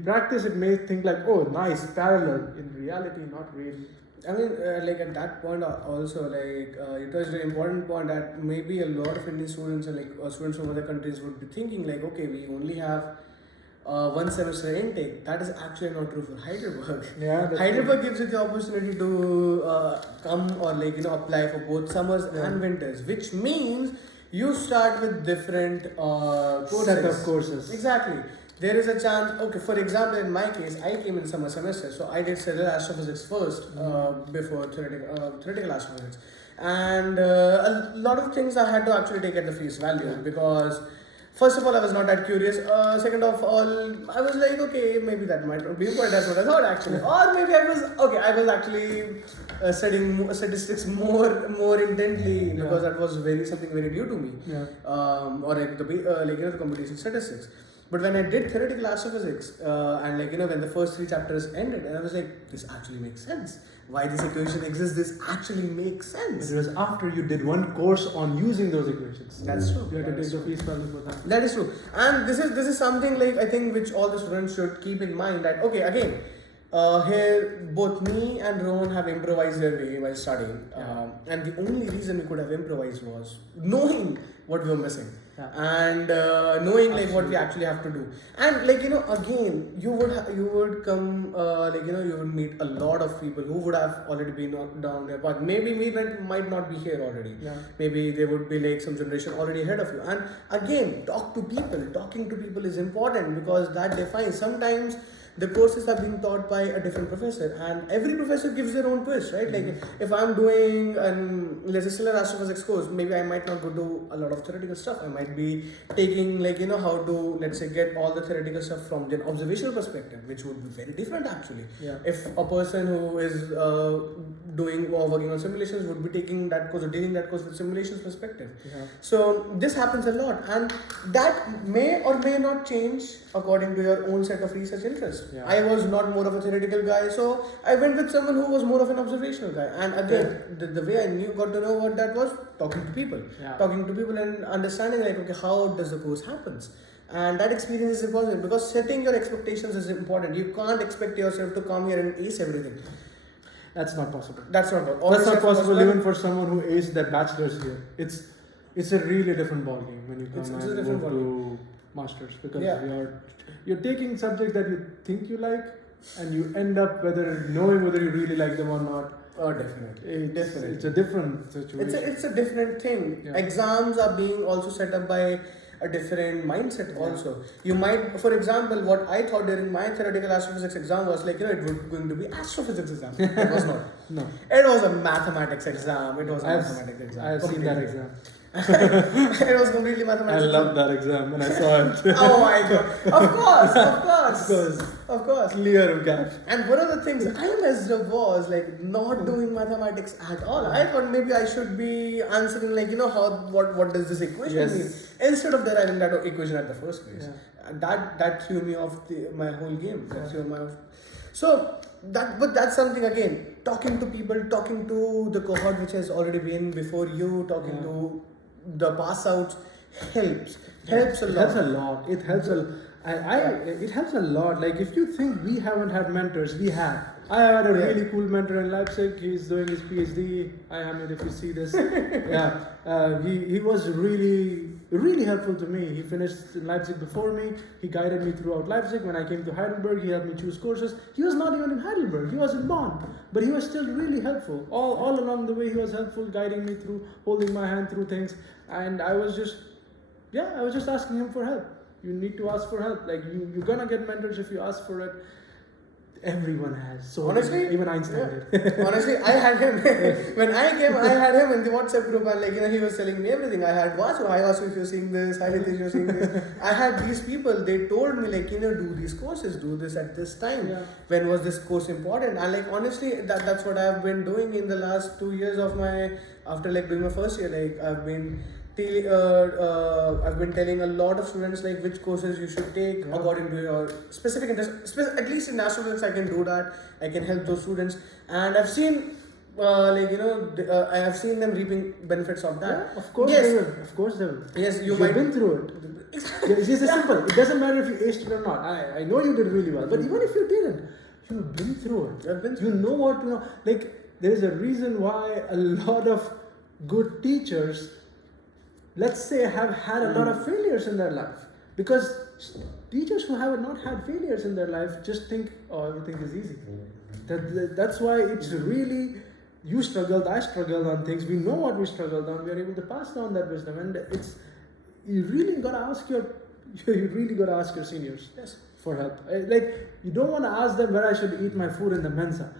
practice, it may think like, oh, nice, parallel. In reality, not really. I mean, like at that point also, like you touched an important point that maybe a lot of Indian students or like students from other countries would be thinking like, okay, we only have 1 semester intake. That is actually not true for Heidelberg. Yeah, Heidelberg gives you the opportunity to come or like apply for both summers and winters, which means you start with different courses. Set of courses. Exactly. There is a chance, okay, for example, in my case, I came in summer semester, so I did several astrophysics first before theoretical astrophysics. And a lot of things I had to actually take at the face value because, first of all, I was not that curious. Second of all, I was like, okay, maybe that might not be quite as what I thought actually. Or maybe I was actually studying statistics more intently because that was something very new to me. Yeah. Or like the computation statistics. But when I did theoretical astrophysics, and when the first 3 chapters ended, and I was like, this actually makes sense. Why this equation exists, this actually makes sense. It was after you did one course on using those equations. That's true. You had to take the face value for that. That is true. And this is something like I think which all the students should keep in mind that, okay, again, here both me and Rohan have improvised their way while studying. And the only reason we could have improvised was knowing what we were missing. And knowing like what we actually have to do, and again you would come you would meet a lot of people who would have already been down there, but maybe might not be here already. Maybe there would be like some generation already ahead of you. And again, talking to people is important because that defines. Sometimes the courses are being taught by a different professor, and every professor gives their own twist, right? Like if I'm doing let's say stellar astrophysics course, maybe I might not go do a lot of theoretical stuff. I might be taking how to, let's say, get all the theoretical stuff from the observational perspective, which would be very different actually. Yeah. If a person who is doing or working on simulations would be taking that course or taking that course with simulations perspective. Yeah. So this happens a lot, and that may or may not change according to your own set of research interests. Yeah. I was not more of a theoretical guy, so I went with someone who was more of an observational guy. And again, the way I got to know what that was, talking to people. Yeah. Talking to people and understanding okay, how does the course happens. And that experience is important because setting your expectations is important. You can't expect yourself to come here and ace everything. That's not possible. That's not possible. That's not possible even for someone who aced their bachelor's here. It's a really different ballgame when you come and move to masters, because you're taking subjects that you think you like, and you end up knowing whether you really like them or not. Oh, definitely. Definitely. It's a different situation. It's a different thing. Yeah. Exams are being also set up by a different mindset also. You might, for example, what I thought during my theoretical astrophysics exam was it was going to be astrophysics exam. It was not. No. It was a mathematics exam. I've seen that exam. It was completely mathematics. I loved that exam when I saw it. Oh my god! Of course. Clear gap. And one of the things I messed up was not doing mathematics at all. I thought maybe I should be answering what does this equation mean, instead of deriving that equation at the first place. Yeah. And that threw me off my whole game. That threw me off. So that's something, again, talking to people, talking to the cohort which has already been before you, talking to the pass outs helps a lot. It helps a lot. Like, if you think we haven't had mentors, we have. I had a really cool mentor in Leipzig. He's doing his PhD. Hi Hamid, if you see this. He was really helpful to me. He finished in Leipzig before me. He guided me throughout Leipzig. When I came to Heidelberg, he helped me choose courses. He was not even in Heidelberg. He was in Bonn. But he was still really helpful. All along the way, he was helpful, guiding me through, holding my hand through things. And I was just asking him for help. You need to ask for help. Like, you're gonna get mentors if you ask for it. Everyone has. So honestly, even Einstein did. Honestly, I had him when I came. I had him in the WhatsApp group, and he was telling me everything. I had Vasu. Hi Vasu, if you're seeing this. Hi Hitesh, if you're seeing this. I had these people. They told me do these courses, do this at this time. Yeah. When was this course important? And honestly, that's what I've been doing in the last 2 years of my after doing my first year. I've been telling a lot of students which courses you should take according to your specific interest. At least in astrophysics, I can do that. I can help those students, and I've seen I have seen them reaping benefits of that. Yeah, of course they will. Of course they will. Yes, you've been through it. It's just simple. It doesn't matter if you aced it or not. I know you did really well, but even if you didn't, you've been through it. You know what to know. There's a reason why a lot of good teachers, let's say, have had a lot of failures in their life, because teachers who have not had failures in their life just think, everything is easy. That's why it's really, you struggled, I struggled on things, we know what we struggled on, we are able to pass down that wisdom, and you really gotta ask your seniors for help. You don't want to ask them where I should eat my food in the Mensa,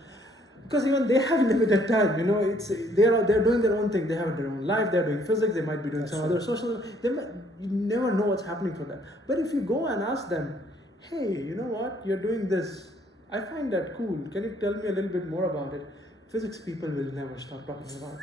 because even they have limited time. They're doing their own thing. They have their own life. They're doing physics. They might be doing some other social. You never know what's happening for them. But if you go and ask them, hey, you know what? You're doing this. I find that cool. Can you tell me a little bit more about it? Physics people will never stop talking about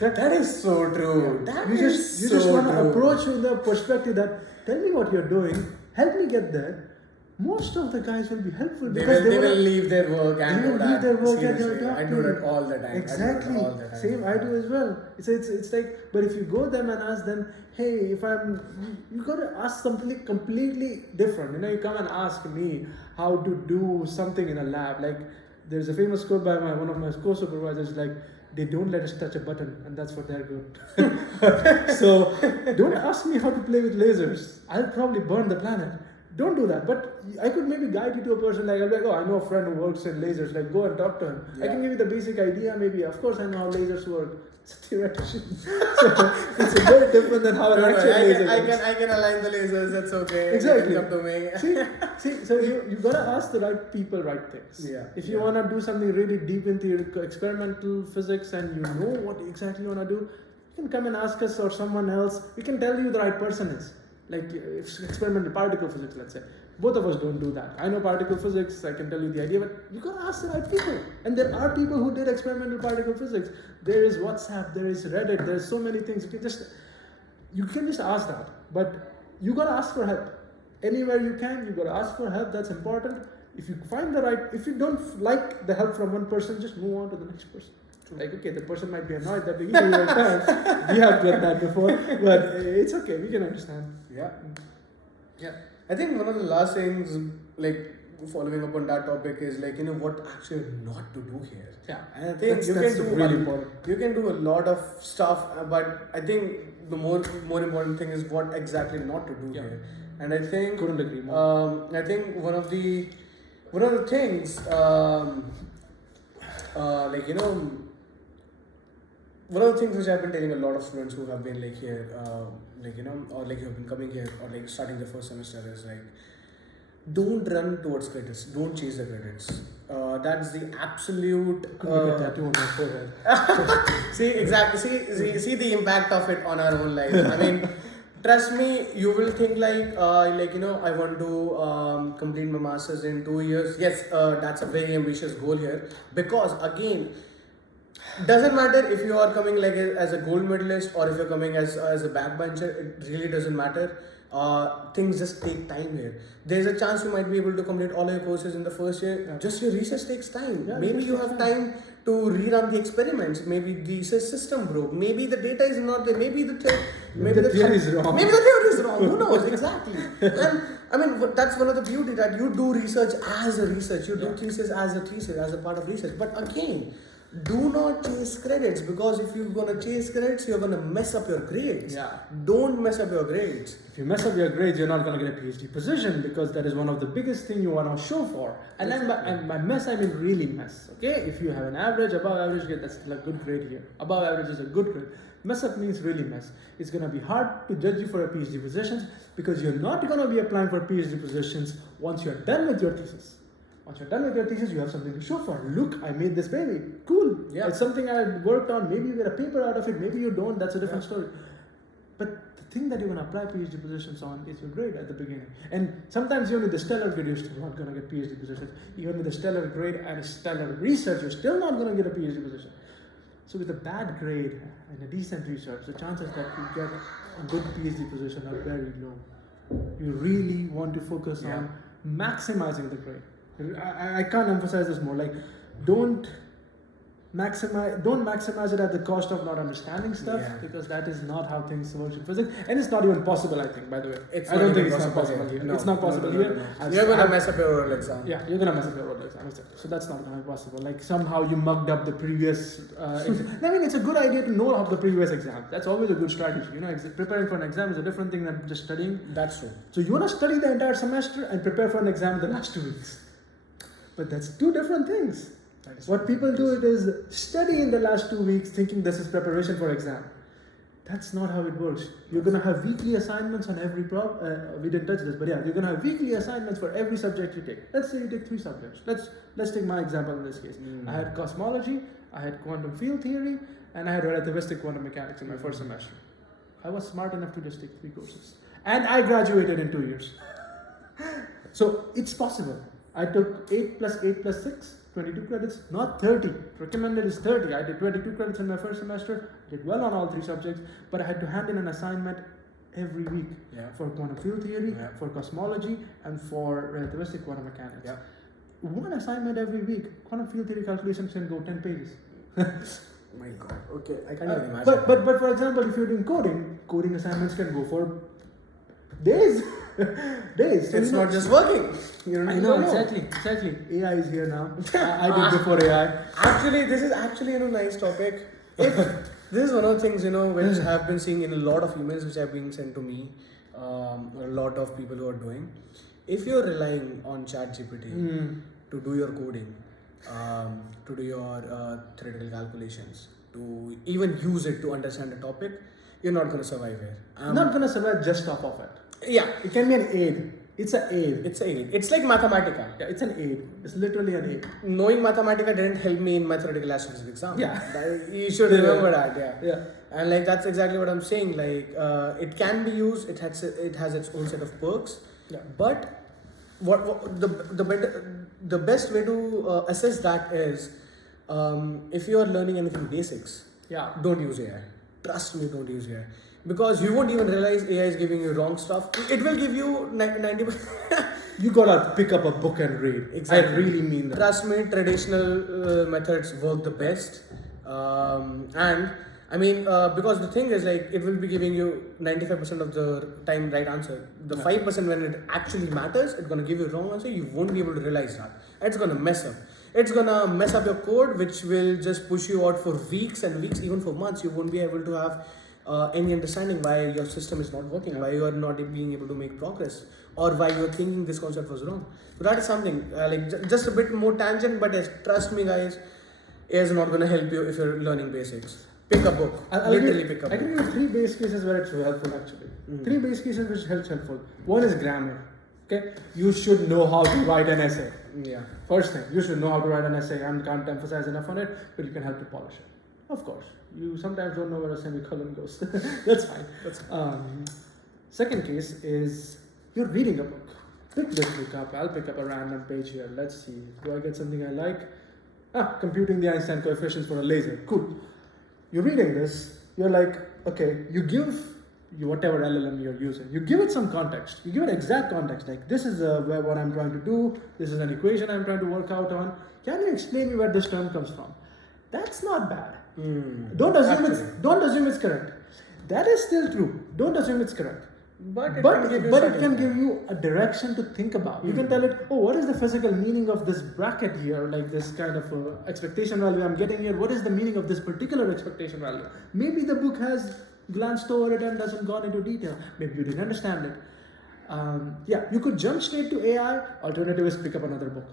it. That is so true. Yeah. You just want to approach with the perspective that, tell me what you're doing. Help me get there. Most of the guys will be helpful because they will leave their work and do that. Seriously, I do that all the time. Exactly. Same, I do as well. It's like, but if you go them and ask them, hey, you got to ask something completely different. You come and ask me how to do something in a lab. There's a famous quote by one of my co-supervisors, they don't let us touch a button, and that's what they're good. So don't ask me how to play with lasers. I'll probably burn the planet. Don't do that. But I could maybe guide you to a person I'll be I know a friend who works in lasers. Go and talk to him. Yeah. I can give you the basic idea. Maybe, of course, I know how lasers work. It's a theoretician. So it's a bit different than how an actual laser works. I can align the lasers. That's okay. Exactly. You can come to me. see. So you gotta ask the right people, right things. Yeah. If you wanna do something really deep in theoretical experimental physics and you know what exactly you wanna do, you can come and ask us or someone else. We can tell you the right person is. Like if experimental particle physics, let's say. Both of us don't do that. I know particle physics, I can tell you the idea, but you gotta ask the right people. And there are people who did experimental particle physics. There is WhatsApp, there is Reddit, there's so many things. You can just ask that. But you gotta ask for help. Anywhere you can, you gotta ask for help, that's important. If you find the right, if you don't like the help from one person, just move on to the next person. Like, okay, the person might be annoyed that we give you time. We have done that before, but it's okay, we can understand. Yeah. Yeah. I think one of the last things, like following up on that topic, is like, what actually not to do here. Yeah. And I think that's really important. You can do a lot of stuff, but I think the more important thing is what exactly not to do here. And I think couldn't agree more. I think one of the things one of the things which I've been telling a lot of students who have been like here, or like who have been coming here or like starting the first semester is like, don't run towards credits. Don't chase the credits. That's the absolute. Tattoo on my forehead. See exactly. See the impact of it on our own life. I mean, trust me, you will think like I want to complete my masters in 2 years. Yes, that's a very ambitious goal here, because again, doesn't matter if you are coming like as a gold medalist or if you're coming as a backbencher. It really doesn't matter. Things just take time here. There's a chance you might be able to complete all your courses in the first year. Yeah. Just your research takes time. Yeah, maybe you have time to rerun the experiments. Maybe the system broke. Maybe the data is not there. Maybe the theory is wrong. Maybe the theory is wrong. Who knows exactly? And I mean, that's one of the beauty, that you do research as a research. You do thesis as a thesis, as a part of research. But again, do not chase credits, because if you're gonna chase credits, you're gonna mess up your grades. Yeah. Don't mess up your grades. If you mess up your grades, you're not gonna get a PhD position, because that is one of the biggest thing you wanna show for. And then by mess, I mean really mess. Okay, if you have an average, above average grade, that's still a good grade here. Above average is a good grade. Mess up means really mess. It's gonna be hard to judge you for a PhD positions, because you're not gonna be applying for PhD positions once you're done with your thesis. Once you're done with your thesis, you have something to show for. Look, I made this baby. Cool. Yeah. It's something I worked on. Maybe you get a paper out of it. Maybe you don't. That's a different story. But the thing that you're going to apply PhD positions on is your grade at the beginning. And sometimes even with the stellar grade, you're still not going to get PhD positions. Even with a stellar grade and a stellar research, you're still not going to get a PhD position. So with a bad grade and a decent research, the chances that you get a good PhD position are very low. You really want to focus on maximizing the grade. I can't emphasize this more. Like, don't maximize it at the cost of not understanding stuff, because that is not how things work in physics, and it's not even possible. I think, by the way, I don't think it's not possible here. No, it's not possible here. You're gonna mess up your oral exam. Yeah, you're gonna mess up your oral exam. So that's not gonna be possible. Like somehow you mugged up the previous. Exam. I mean, it's a good idea to know of the previous exam. That's always a good strategy. Preparing for an exam is a different thing than just studying. That's true. So you wanna study the entire semester and prepare for an exam in the last 2 weeks. But that's two different things. What people do is study in the last 2 weeks thinking this is preparation for exam. That's not how it works. You're going to have weekly assignments on every problem. We didn't touch this, but yeah, you're going to have weekly assignments for every subject you take. Let's say you take 3 subjects. Let's take my example in this case. I had cosmology, I had quantum field theory, and I had relativistic quantum mechanics in my first semester. I was smart enough to just take 3 courses. And I graduated in 2 years. So it's possible. I took 8 plus 8 plus 6, 22 credits, not 30. Recommended is 30. I did 22 credits in my first semester, did well on all 3 subjects, but I had to hand in an assignment every week for quantum field theory, for cosmology, and for relativistic quantum mechanics. Yeah. One assignment every week. Quantum field theory calculations can go 10 pages. My God. Okay, I can't even imagine. But for example, if you're doing coding assignments can go for days. It's not just working. I know, exactly. AI is here now. I did before AI. Actually, this is actually a nice topic. This is one of the things which I have been seeing in a lot of emails which have been sent to me. A lot of people who are doing. If you're relying on ChatGPT to do your coding, to do your theoretical calculations, to even use it to understand a topic, you're not going to survive here. Not gonna survive just off of it. Yeah, It can be an aid. It's an aid. it's like Mathematica. Yeah, it's an aid. It's literally an aid. Knowing Mathematica didn't help me in my theoretical astrophysics exam. Yeah. You should remember that. Yeah. And like that's exactly what I'm saying. Like it can be used. It has its own set of perks. Yeah. But what the best way to assess that is if you are learning anything basics, Yeah. don't use AI. Trust me, don't use AI. Because you won't even realize AI is giving you wrong stuff. It will give you 90%. You gotta pick up a book and read. Exactly. I really mean that. Trust me, traditional methods work the best. And I mean, because the thing is, like, it will be giving you 95% of the time right answer. The 5% when it actually matters, it's gonna give you wrong answer. You won't be able to realize that. It's gonna mess up. It's gonna mess up your code, which will just push you out for weeks and weeks, even for months. You won't be able to have any understanding why your system is not working, why you are not being able to make progress, or why you are thinking this concept was wrong. So that is something just a bit more tangent, but yes, trust me, guys, AI is not gonna help you if you're learning basics. Pick a book. Literally pick a I book. can give you 3 base cases where it's helpful actually. 3 base cases which helps helpful. One is grammar. Okay, you should know how to write an essay. Yeah. First thing, you should know how to write an essay. I can't emphasize enough on it, but you can help to polish it. Of course, you sometimes don't know where a semicolon goes. That's fine. Second case is you're reading a book. Pick this book up. I'll pick up a random page here. Let's see. Do I get something I like? Computing the Einstein coefficients for a laser. Cool. You're reading this. You're like, okay. You give whatever LLM you're using. You give it some context. You give it exact context. Like this is what I'm trying to do. This is an equation I'm trying to work out on. Can you explain me where this term comes from? That's not bad. Don't assume it's correct. That is still true. Don't assume it's correct. But it can give you a direction to think about. You can tell it, oh, what is the physical meaning of this bracket here? Like this kind of expectation value I'm getting here. What is the meaning of this particular expectation value? Maybe the book has glanced over it and doesn't gone into detail. Maybe you didn't understand it. You could jump straight to AI. Alternative is pick up another book.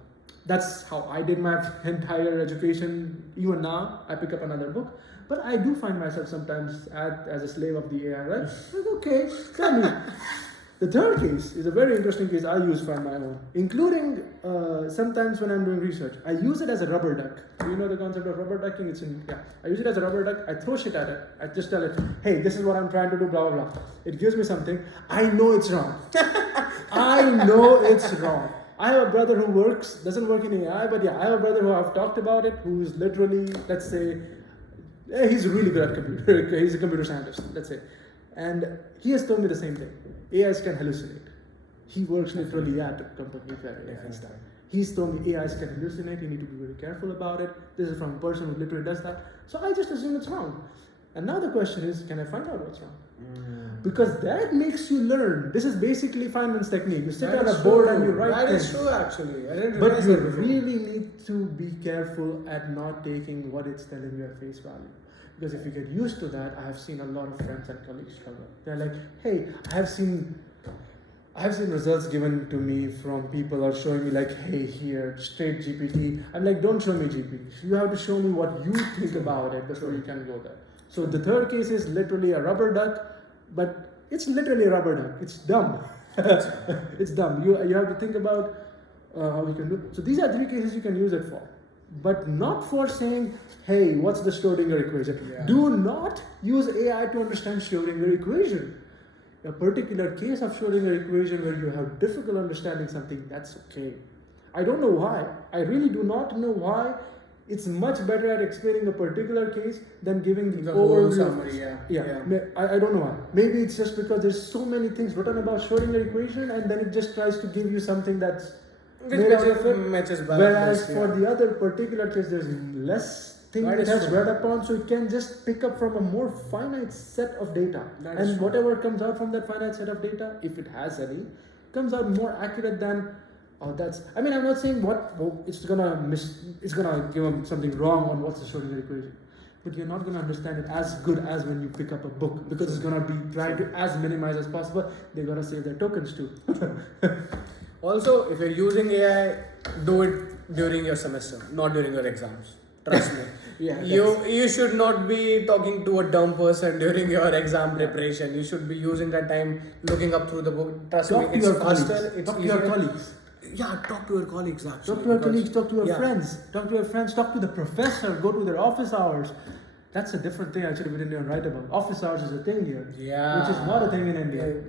That's how I did my entire education. Even now, I pick up another book. But I do find myself sometimes as a slave of the AI, right? Like, okay, tell me. The third case is a very interesting case I use for my own, including sometimes when I'm doing research. I use it as a rubber duck. Do you know the concept of rubber ducking? I use it as a rubber duck. I throw shit at it. I just tell it, hey, this is what I'm trying to do, blah, blah, blah. It gives me something. I know it's wrong. I know it's wrong. I have a brother who doesn't work in AI, but I have a brother who I've talked about it, who is literally, let's say, he's really good at computer. He's a computer scientist, let's say. And he has told me the same thing. AIs can hallucinate. He works literally at a company where AI is done. He's told me AIs can hallucinate. You need to be very careful about it. This is from a person who literally does that. So I just assume it's wrong. And now the question is, can I find out what's wrong? Because that makes you learn. This is basically Feynman's technique. You sit on a board and you write things. That is true, actually. I didn't But realize you that before. really need to be careful at not taking what it's telling you at face value. Because if you get used to that, I have seen a lot of friends and colleagues struggle. They're like, hey, I have seen results given to me from people are showing me like, hey, here, straight GPT. I'm like, don't show me GPT. You have to show me what you think about it before you can go there. So the third case is literally a rubber duck, but it's literally a rubber duck. It's dumb. It's dumb. You have to think about how you can do. So these are 3 cases you can use it for. But not for saying, hey, what's the Schrodinger equation? Yeah. Do not use AI to understand Schrodinger equation. A particular case of Schrodinger equation where you have difficult understanding something, that's okay. I don't know why. I really do not know why. It's much better at explaining a particular case than giving the whole summary. I don't know why. Maybe it's just because there's so many things written about Schrodinger equation and then it just tries to give you something that's matches balance. Whereas for the other particular case, there's less thing it has read upon, so it can just pick up from a more finite set of data. And whatever comes out from that finite set of data, if it has any, comes out more accurate than I'm not saying it's gonna give them something wrong on what's the Schrodinger equation. But you're not gonna understand it as good as when you pick up a book, because it's gonna be trying to as minimize as possible. They gotta save their tokens too. Also, if you're using AI, do it during your semester, not during your exams. Trust me. Yeah, You should not be talking to a dumb person during your exam preparation. You should be using that time looking up through the book. Trust me, talk to it's your faster. colleagues. It's Talk to easier. your colleagues. Yeah, talk to your colleagues actually. Talk to your because- colleagues, talk to your yeah. friends, talk to your friends, talk to the professor, go to their office hours. That's a different thing actually we didn't even write about. Office hours is a thing here. Yeah. Which is not a thing in India.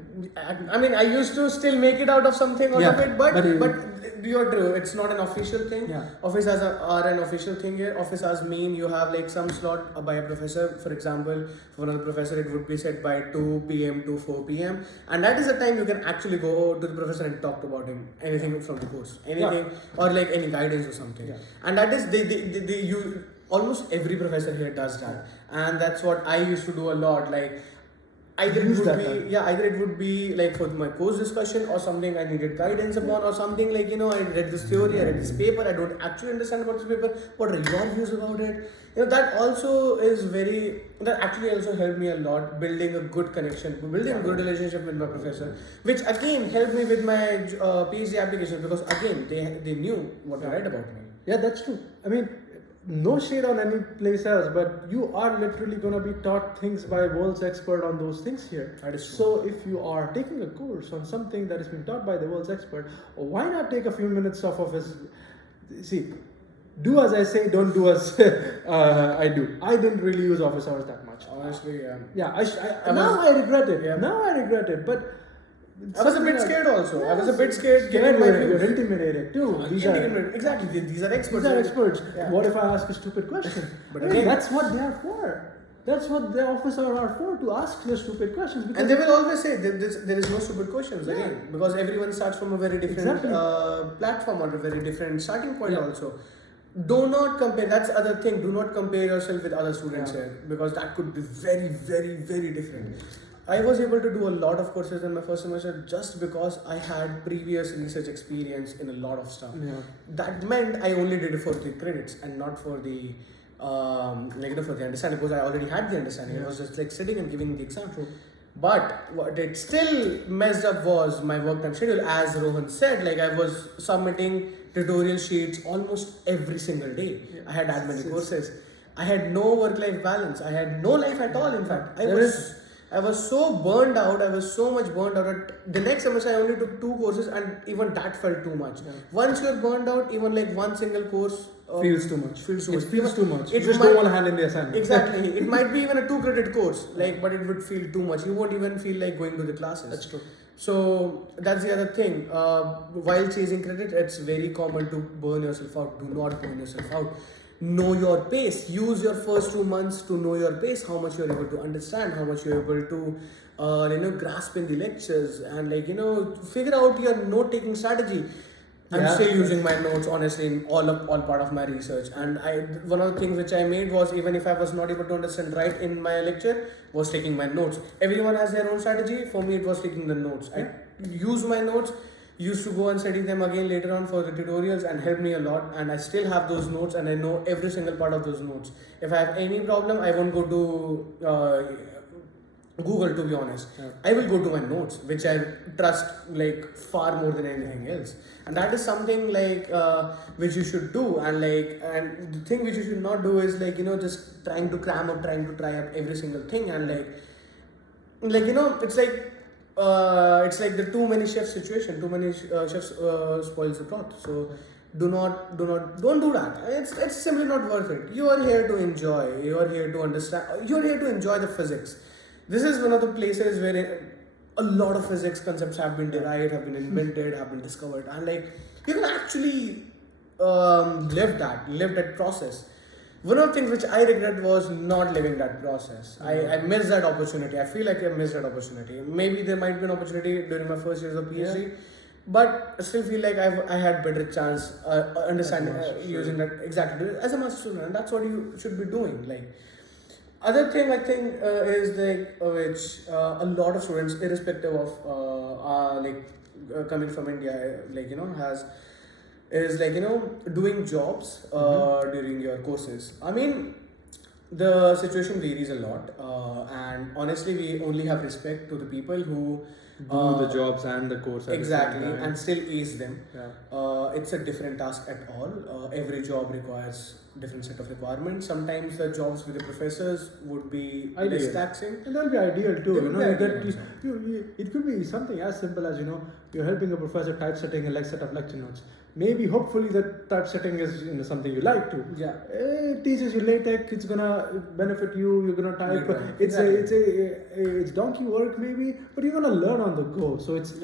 I mean, I used to still make it out of something out of Yeah, it, but but you're true. It's not an official thing. Yeah. Office hours are an official thing here. Office hours mean you have like some slot by a professor. For example, for another professor, it would be set by 2 p.m. to 4 p.m. And that is the time you can actually go to the professor and talk about him, anything from the course, anything or like any guidance or something. Yeah. And that is you almost every professor here does that, and that's what I used to do a lot. Like either it Use would that be time. either it would be like for my course discussion or something I needed guidance upon, or something like I read this theory, I read this paper, I don't actually understand about this paper. What are your views about it? That also is that actually also helped me a lot building a good connection, building a good relationship with my professor, which again helped me with my PhD application, because again they knew what to write about me. Yeah, that's true. I mean, no shade on any place else, but you are literally going to be taught things by a world's expert on those things here. That is true. So if you are taking a course on something that has been taught by the world's expert, why not take a few minutes off of his... See, do as I say, don't do as I do. I didn't really use office hours that much. Honestly, yeah. Yeah, now I regret it. Yeah. Now I regret it, but... I was a bit scared also. I was a bit scared giving my You're views. intimidated too. Exactly, these are experts. These are experts. Yeah. What if I ask a stupid question? But I mean, again- that's what they are for. That's what the officers are for, to ask the stupid questions. Because And they will always say that there is no stupid questions again, because everyone starts from a very different Exactly. platform or a very different starting point Yeah. also. Do not compare. That's the other thing. Do not compare yourself with other students here, because that could be very, very, very different. I was able to do a lot of courses in my first semester just because I had previous research experience in a lot of stuff. Yeah. That meant I only did it for the credits and not for the for the understanding, because I already had the understanding. Yeah. It was just like sitting and giving the exam. True. But what it still messed up was my work time schedule. As Rohan said, like I was submitting tutorial sheets almost every single day. Yeah. I had that many courses. I had no work-life balance. I had no life at all. In fact, I was so burned out. I was so much burned out. The next semester, I only took 2 courses, and even that felt too much. Yeah. Once you're burned out, even like one single course Feels too much. Feels too It much. feels too much. It You just might- don't want to hand in the assignment. Exactly. It might be even a 2 credit course, but it would feel too much. You won't even feel like going to the classes. That's true. So that's the other thing. While chasing credit, it's very common to burn yourself out. Do not burn yourself out. Know your pace. Use your first 2 months to know your pace. How much you're able to understand. How much you're able to grasp in the lectures, and figure out your note-taking strategy. I'm Yeah. still using my notes honestly in all part of my research, and one of the things which I made was, even if I was not able to understand right in my lecture, was taking my notes. Everyone has their own strategy. For me, it was taking the notes. I use my notes, used to go and study them again later on for the tutorials, and helped me a lot. And I still have those notes, and I know every single part of those notes. If I have any problem, I won't go to Google, to be honest. Yeah. I will go to my notes, which I trust like far more than anything else, and that is something which you should do. And the thing which you should not do is just trying to cram up, trying to try up every single thing, and it's like the too many chefs situation. Too many chefs spoils the broth. So don't do that. It's simply not worth it. You are here to enjoy. You are here to understand. You are here to enjoy the physics. This is one of the places where a lot of physics concepts have been derived, have been invented, have been discovered, and you can actually live that process. One of the things which I regret was not living that process. I missed that opportunity. I feel like I missed that opportunity. Maybe there might be an opportunity during my first years of PhD, but I still feel like I had better chance understanding using that exactly as a master student, and that's what you should be doing. Other thing I think is which a lot of students, irrespective of coming from India, doing jobs during your courses. I mean, the situation varies a lot, and honestly, we only have respect to the people who do the jobs and the course at exactly, the same time. and still ace them. Yeah. It's a different task at all. Every job requires different set of requirements. Sometimes the jobs with the professors would be less Ideal. taxing. And that'll be ideal too. They You will know, be you ideal get also. it could be something as simple as, you know, you're helping a professor typesetting a set of lecture notes. Maybe hopefully the typesetting is, you know, something you like to. Yeah. It teaches you LaTeX. It's gonna benefit you. You're gonna type. Right. It's donkey work maybe, but you're gonna learn on the go. So it's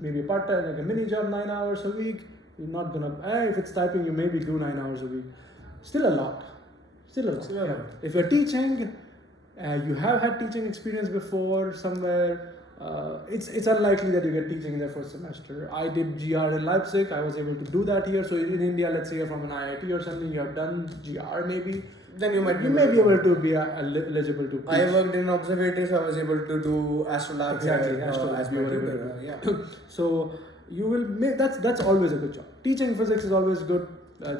maybe a part time, like a mini job, 9 hours a week. You're not gonna if it's typing, you maybe do 9 hours a week. Still a lot. Still a lot. Still a lot. If you're teaching, you have had teaching experience before somewhere. It's unlikely that you get teaching there for a semester. I did GR in Leipzig. I was able to do that here. So in India, let's say you're from an IIT or something, you have done GR maybe. Then you might may be able to be eligible to teach. I worked in observatory, so I was able to do Astrolab. Exactly, as you my were able tutor. to. Yeah. So you will that's always a good job. Teaching physics is always good.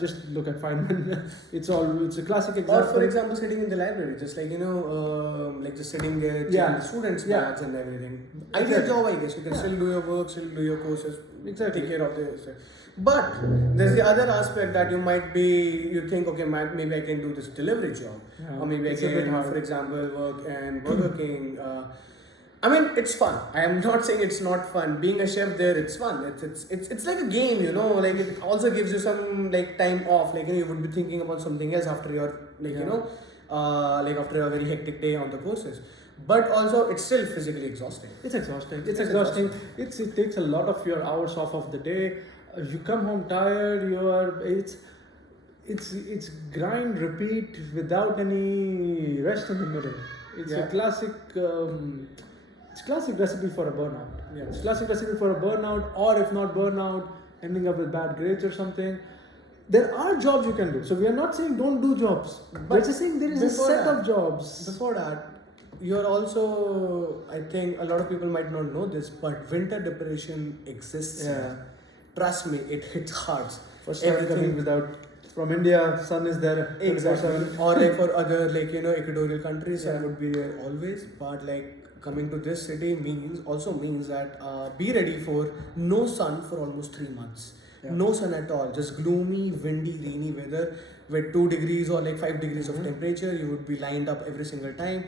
Just look at Feynman. it's a classic example. Or for example, sitting in the library, just like like just sitting there, checking the students' bags and everything. Ideal job, I guess. You can still do your work, still do your courses, Exactly. take care of this. But there's the other aspect that you think, okay, maybe I can do this delivery job, or maybe I can, for example, work in Burger King. I mean, it's fun. I am not saying it's not fun. Being a chef there, it's fun. It's like a game, you know. Like it also gives you some like time off. Like, you know, you would be thinking about something else after your after a very hectic day on the courses. But also, it's still physically exhausting. It's exhausting. It's exhausting. It takes a lot of your hours off of the day. You come home tired. It's grind, repeat without any rest in the middle. It's a classic. It's classic recipe for a burnout. Yeah. It's classic recipe for a burnout, or if not burnout, ending up with bad grades or something. There are jobs you can do. So we are not saying don't do jobs. But we're just saying there is a set of jobs. Before that, you're also, I think a lot of people might not know this, but winter depression exists. Yeah. Trust me, it hits hard. For everything from India, sun is there. Exactly. Or like for other equatorial countries, sun would be there always. But like coming to this city means that be ready for no sun for almost 3 months. Yeah. No sun at all, just gloomy, windy, rainy weather with 2 degrees or like 5 degrees of temperature. You would be lined up every single time.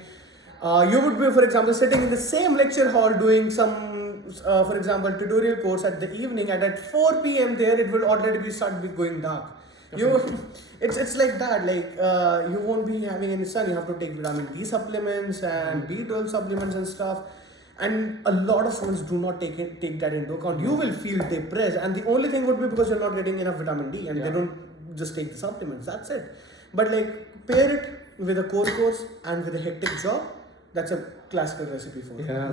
You would be, for example, sitting in the same lecture hall doing some, for example, tutorial course at the evening, and at 4 p.m. there it will already start going dark. It's like that. Like you won't be having any sun. You have to take vitamin D supplements and B12 supplements and stuff. And a lot of students do not take that into account. You will feel depressed, and the only thing would be because you're not getting enough vitamin D, and they don't just take the supplements. That's it. But like pair it with a core course and with a hectic job. That's a classical recipe for it. Yeah,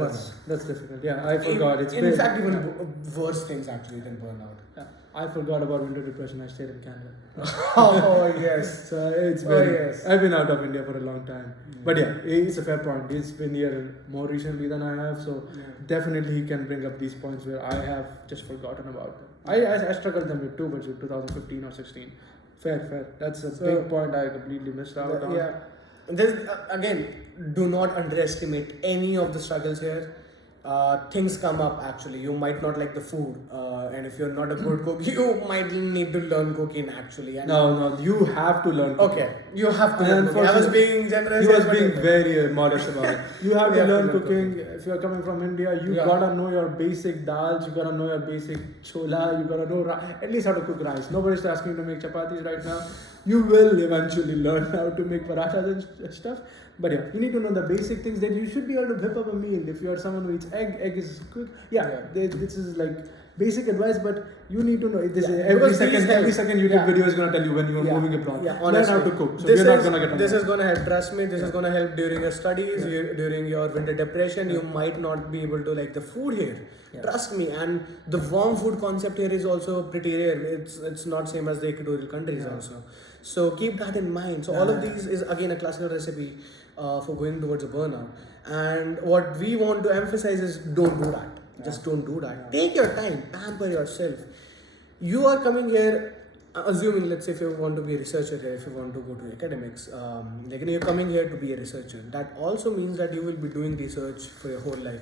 that's difficult. Yeah, I forgot. In fact, even worse things actually than burnout. Yeah. I forgot about winter depression. I stayed in Canada. Oh yes. So it's been. I've been out of India for a long time. But yeah, it's a fair point. He's been here more recently than I have, so definitely he can bring up these points where I have just forgotten about them. I struggled them with too, but 2015 or 16. Fair. That's a big point I completely missed out on. Yeah. There's, again, do not underestimate any of the struggles here. Things come up actually. You might not like the food, and if you're not a good cook, you might need to learn cooking actually. And No, you have to learn cooking. Okay, you have to learn cooking. I was being generous. He was being very modest about it. You have to learn cooking. If you're coming from India, you gotta know your basic dals, you gotta know your basic chola, you gotta know at least how to cook rice. Nobody's asking you to make chapatis right now. You will eventually learn how to make parathas and stuff. But yeah, you need to know the basic things. Then you should be able to whip up a meal. If you are someone who eats egg is quick. This is like basic advice, but you need to know this. Every second YouTube video is gonna tell you when you are moving a plot. Learn how to cook. So you're not gonna get. This is gonna help. Trust me. This is gonna help during your studies, during your winter depression. You might not be able to like the food here. Trust me. And the warm food concept here is also pretty rare. It's not same as the equatorial countries also. So keep that in mind. So all of these is again a classical recipe for going towards a burnout. And what we want to emphasize is don't do that. Just don't do that. Take your time. Pamper yourself. You are coming here, assuming, let's say if you want to be a researcher here, if you want to go to academics, you're coming here to be a researcher. That also means that you will be doing research for your whole life.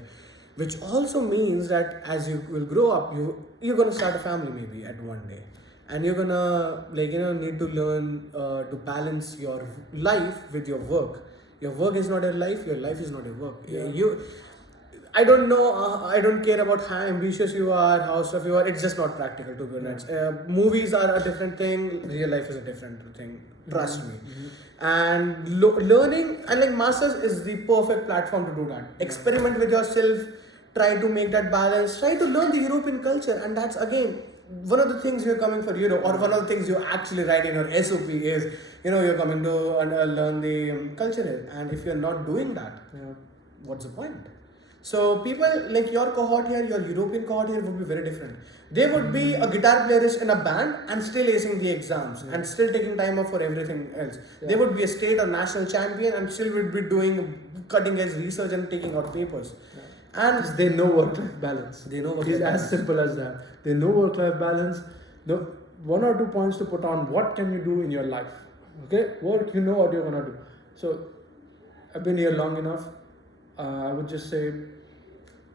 which also means that as you will grow up, you're gonna start a family maybe at one day, and you're gonna need to learn to balance your life with your work. Your work is not your life. Your life is not your work. I don't know. I don't care about how ambitious you are, how stuff you are. It's just not practical to be honest. Movies are a different thing. Real life is a different thing. Trust me. And learning and like masters is the perfect platform to do that. Experiment with yourself. Try to make that balance. Try to learn the European culture, and that's again one of the things you're coming for Europe, or one of the things you actually write in your SOP is you're coming to learn the culture here. And if you're not doing that, what's the point? So people like your cohort here, your European cohort here would be very different. They would be a guitar playerist in a band and still acing the exams and still taking time off for everything else. They would be a state or national champion and still would be doing cutting edge research and taking out papers. And they know work-life balance. They know work-life balance. It's as simple as that. They know work-life balance. The 1 or 2 points to put on what can you do in your life. Okay, what you know what you're gonna do. So I've been here long enough. I would just say,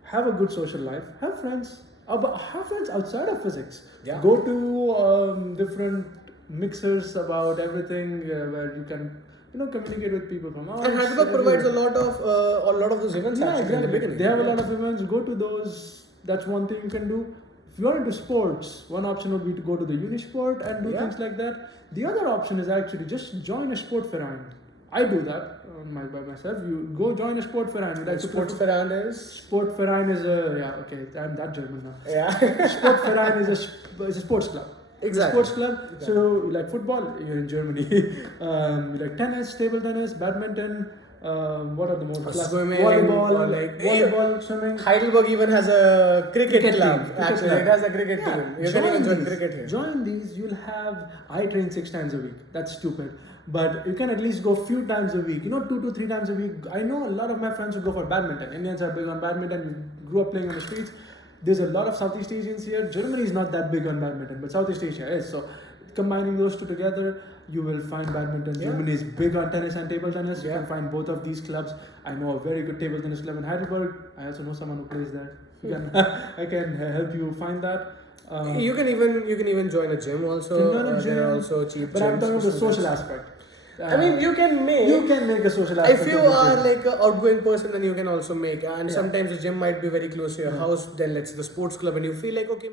have a good social life. Have friends. Have friends outside of physics. Yeah. Go to different mixers about everything where you can communicate with people from and Heidelberg provides a lot of those events actually in the beginning. They have a lot of events. Go to those. That's one thing you can do. If you are into sports, one option would be to go to the Unisport and do things like that. The other option is actually just join a Sportverein. I do that by myself. You go join a Sportverein. Like Sportverein is? Sportverein is I'm that German now. Yeah. Sportverein is a sports club. Exactly. Sports club. Exactly. So you like football, you're in Germany. You like tennis, table tennis, badminton. What are the more clubs? Swimming, volleyball, swimming. Heidelberg even has a cricket club. Actually, it has a cricket team. You can even join cricket here. Join these. You'll have. I train 6 times a week. That's stupid. But you can at least go a few times a week. 2 to 3 times a week. I know a lot of my friends who go for badminton. Indians are big on badminton. We grew up playing on the streets. There's a lot of Southeast Asians here. Germany is not that big on badminton, but Southeast Asia is. So combining those two together, you will find badminton. Germany is big on tennis and table tennis. You can find both of these clubs. I know a very good table tennis club in Heidelberg. I also know someone who plays there. I can help you find that. You can even join a gym also. There are also cheap but gyms. I'm talking about the social aspect. I mean, you can make a social aspect. If you are like an outgoing person, then you can also make. And sometimes the gym might be very close to your house. Then let's say the sports club, and you feel like okay.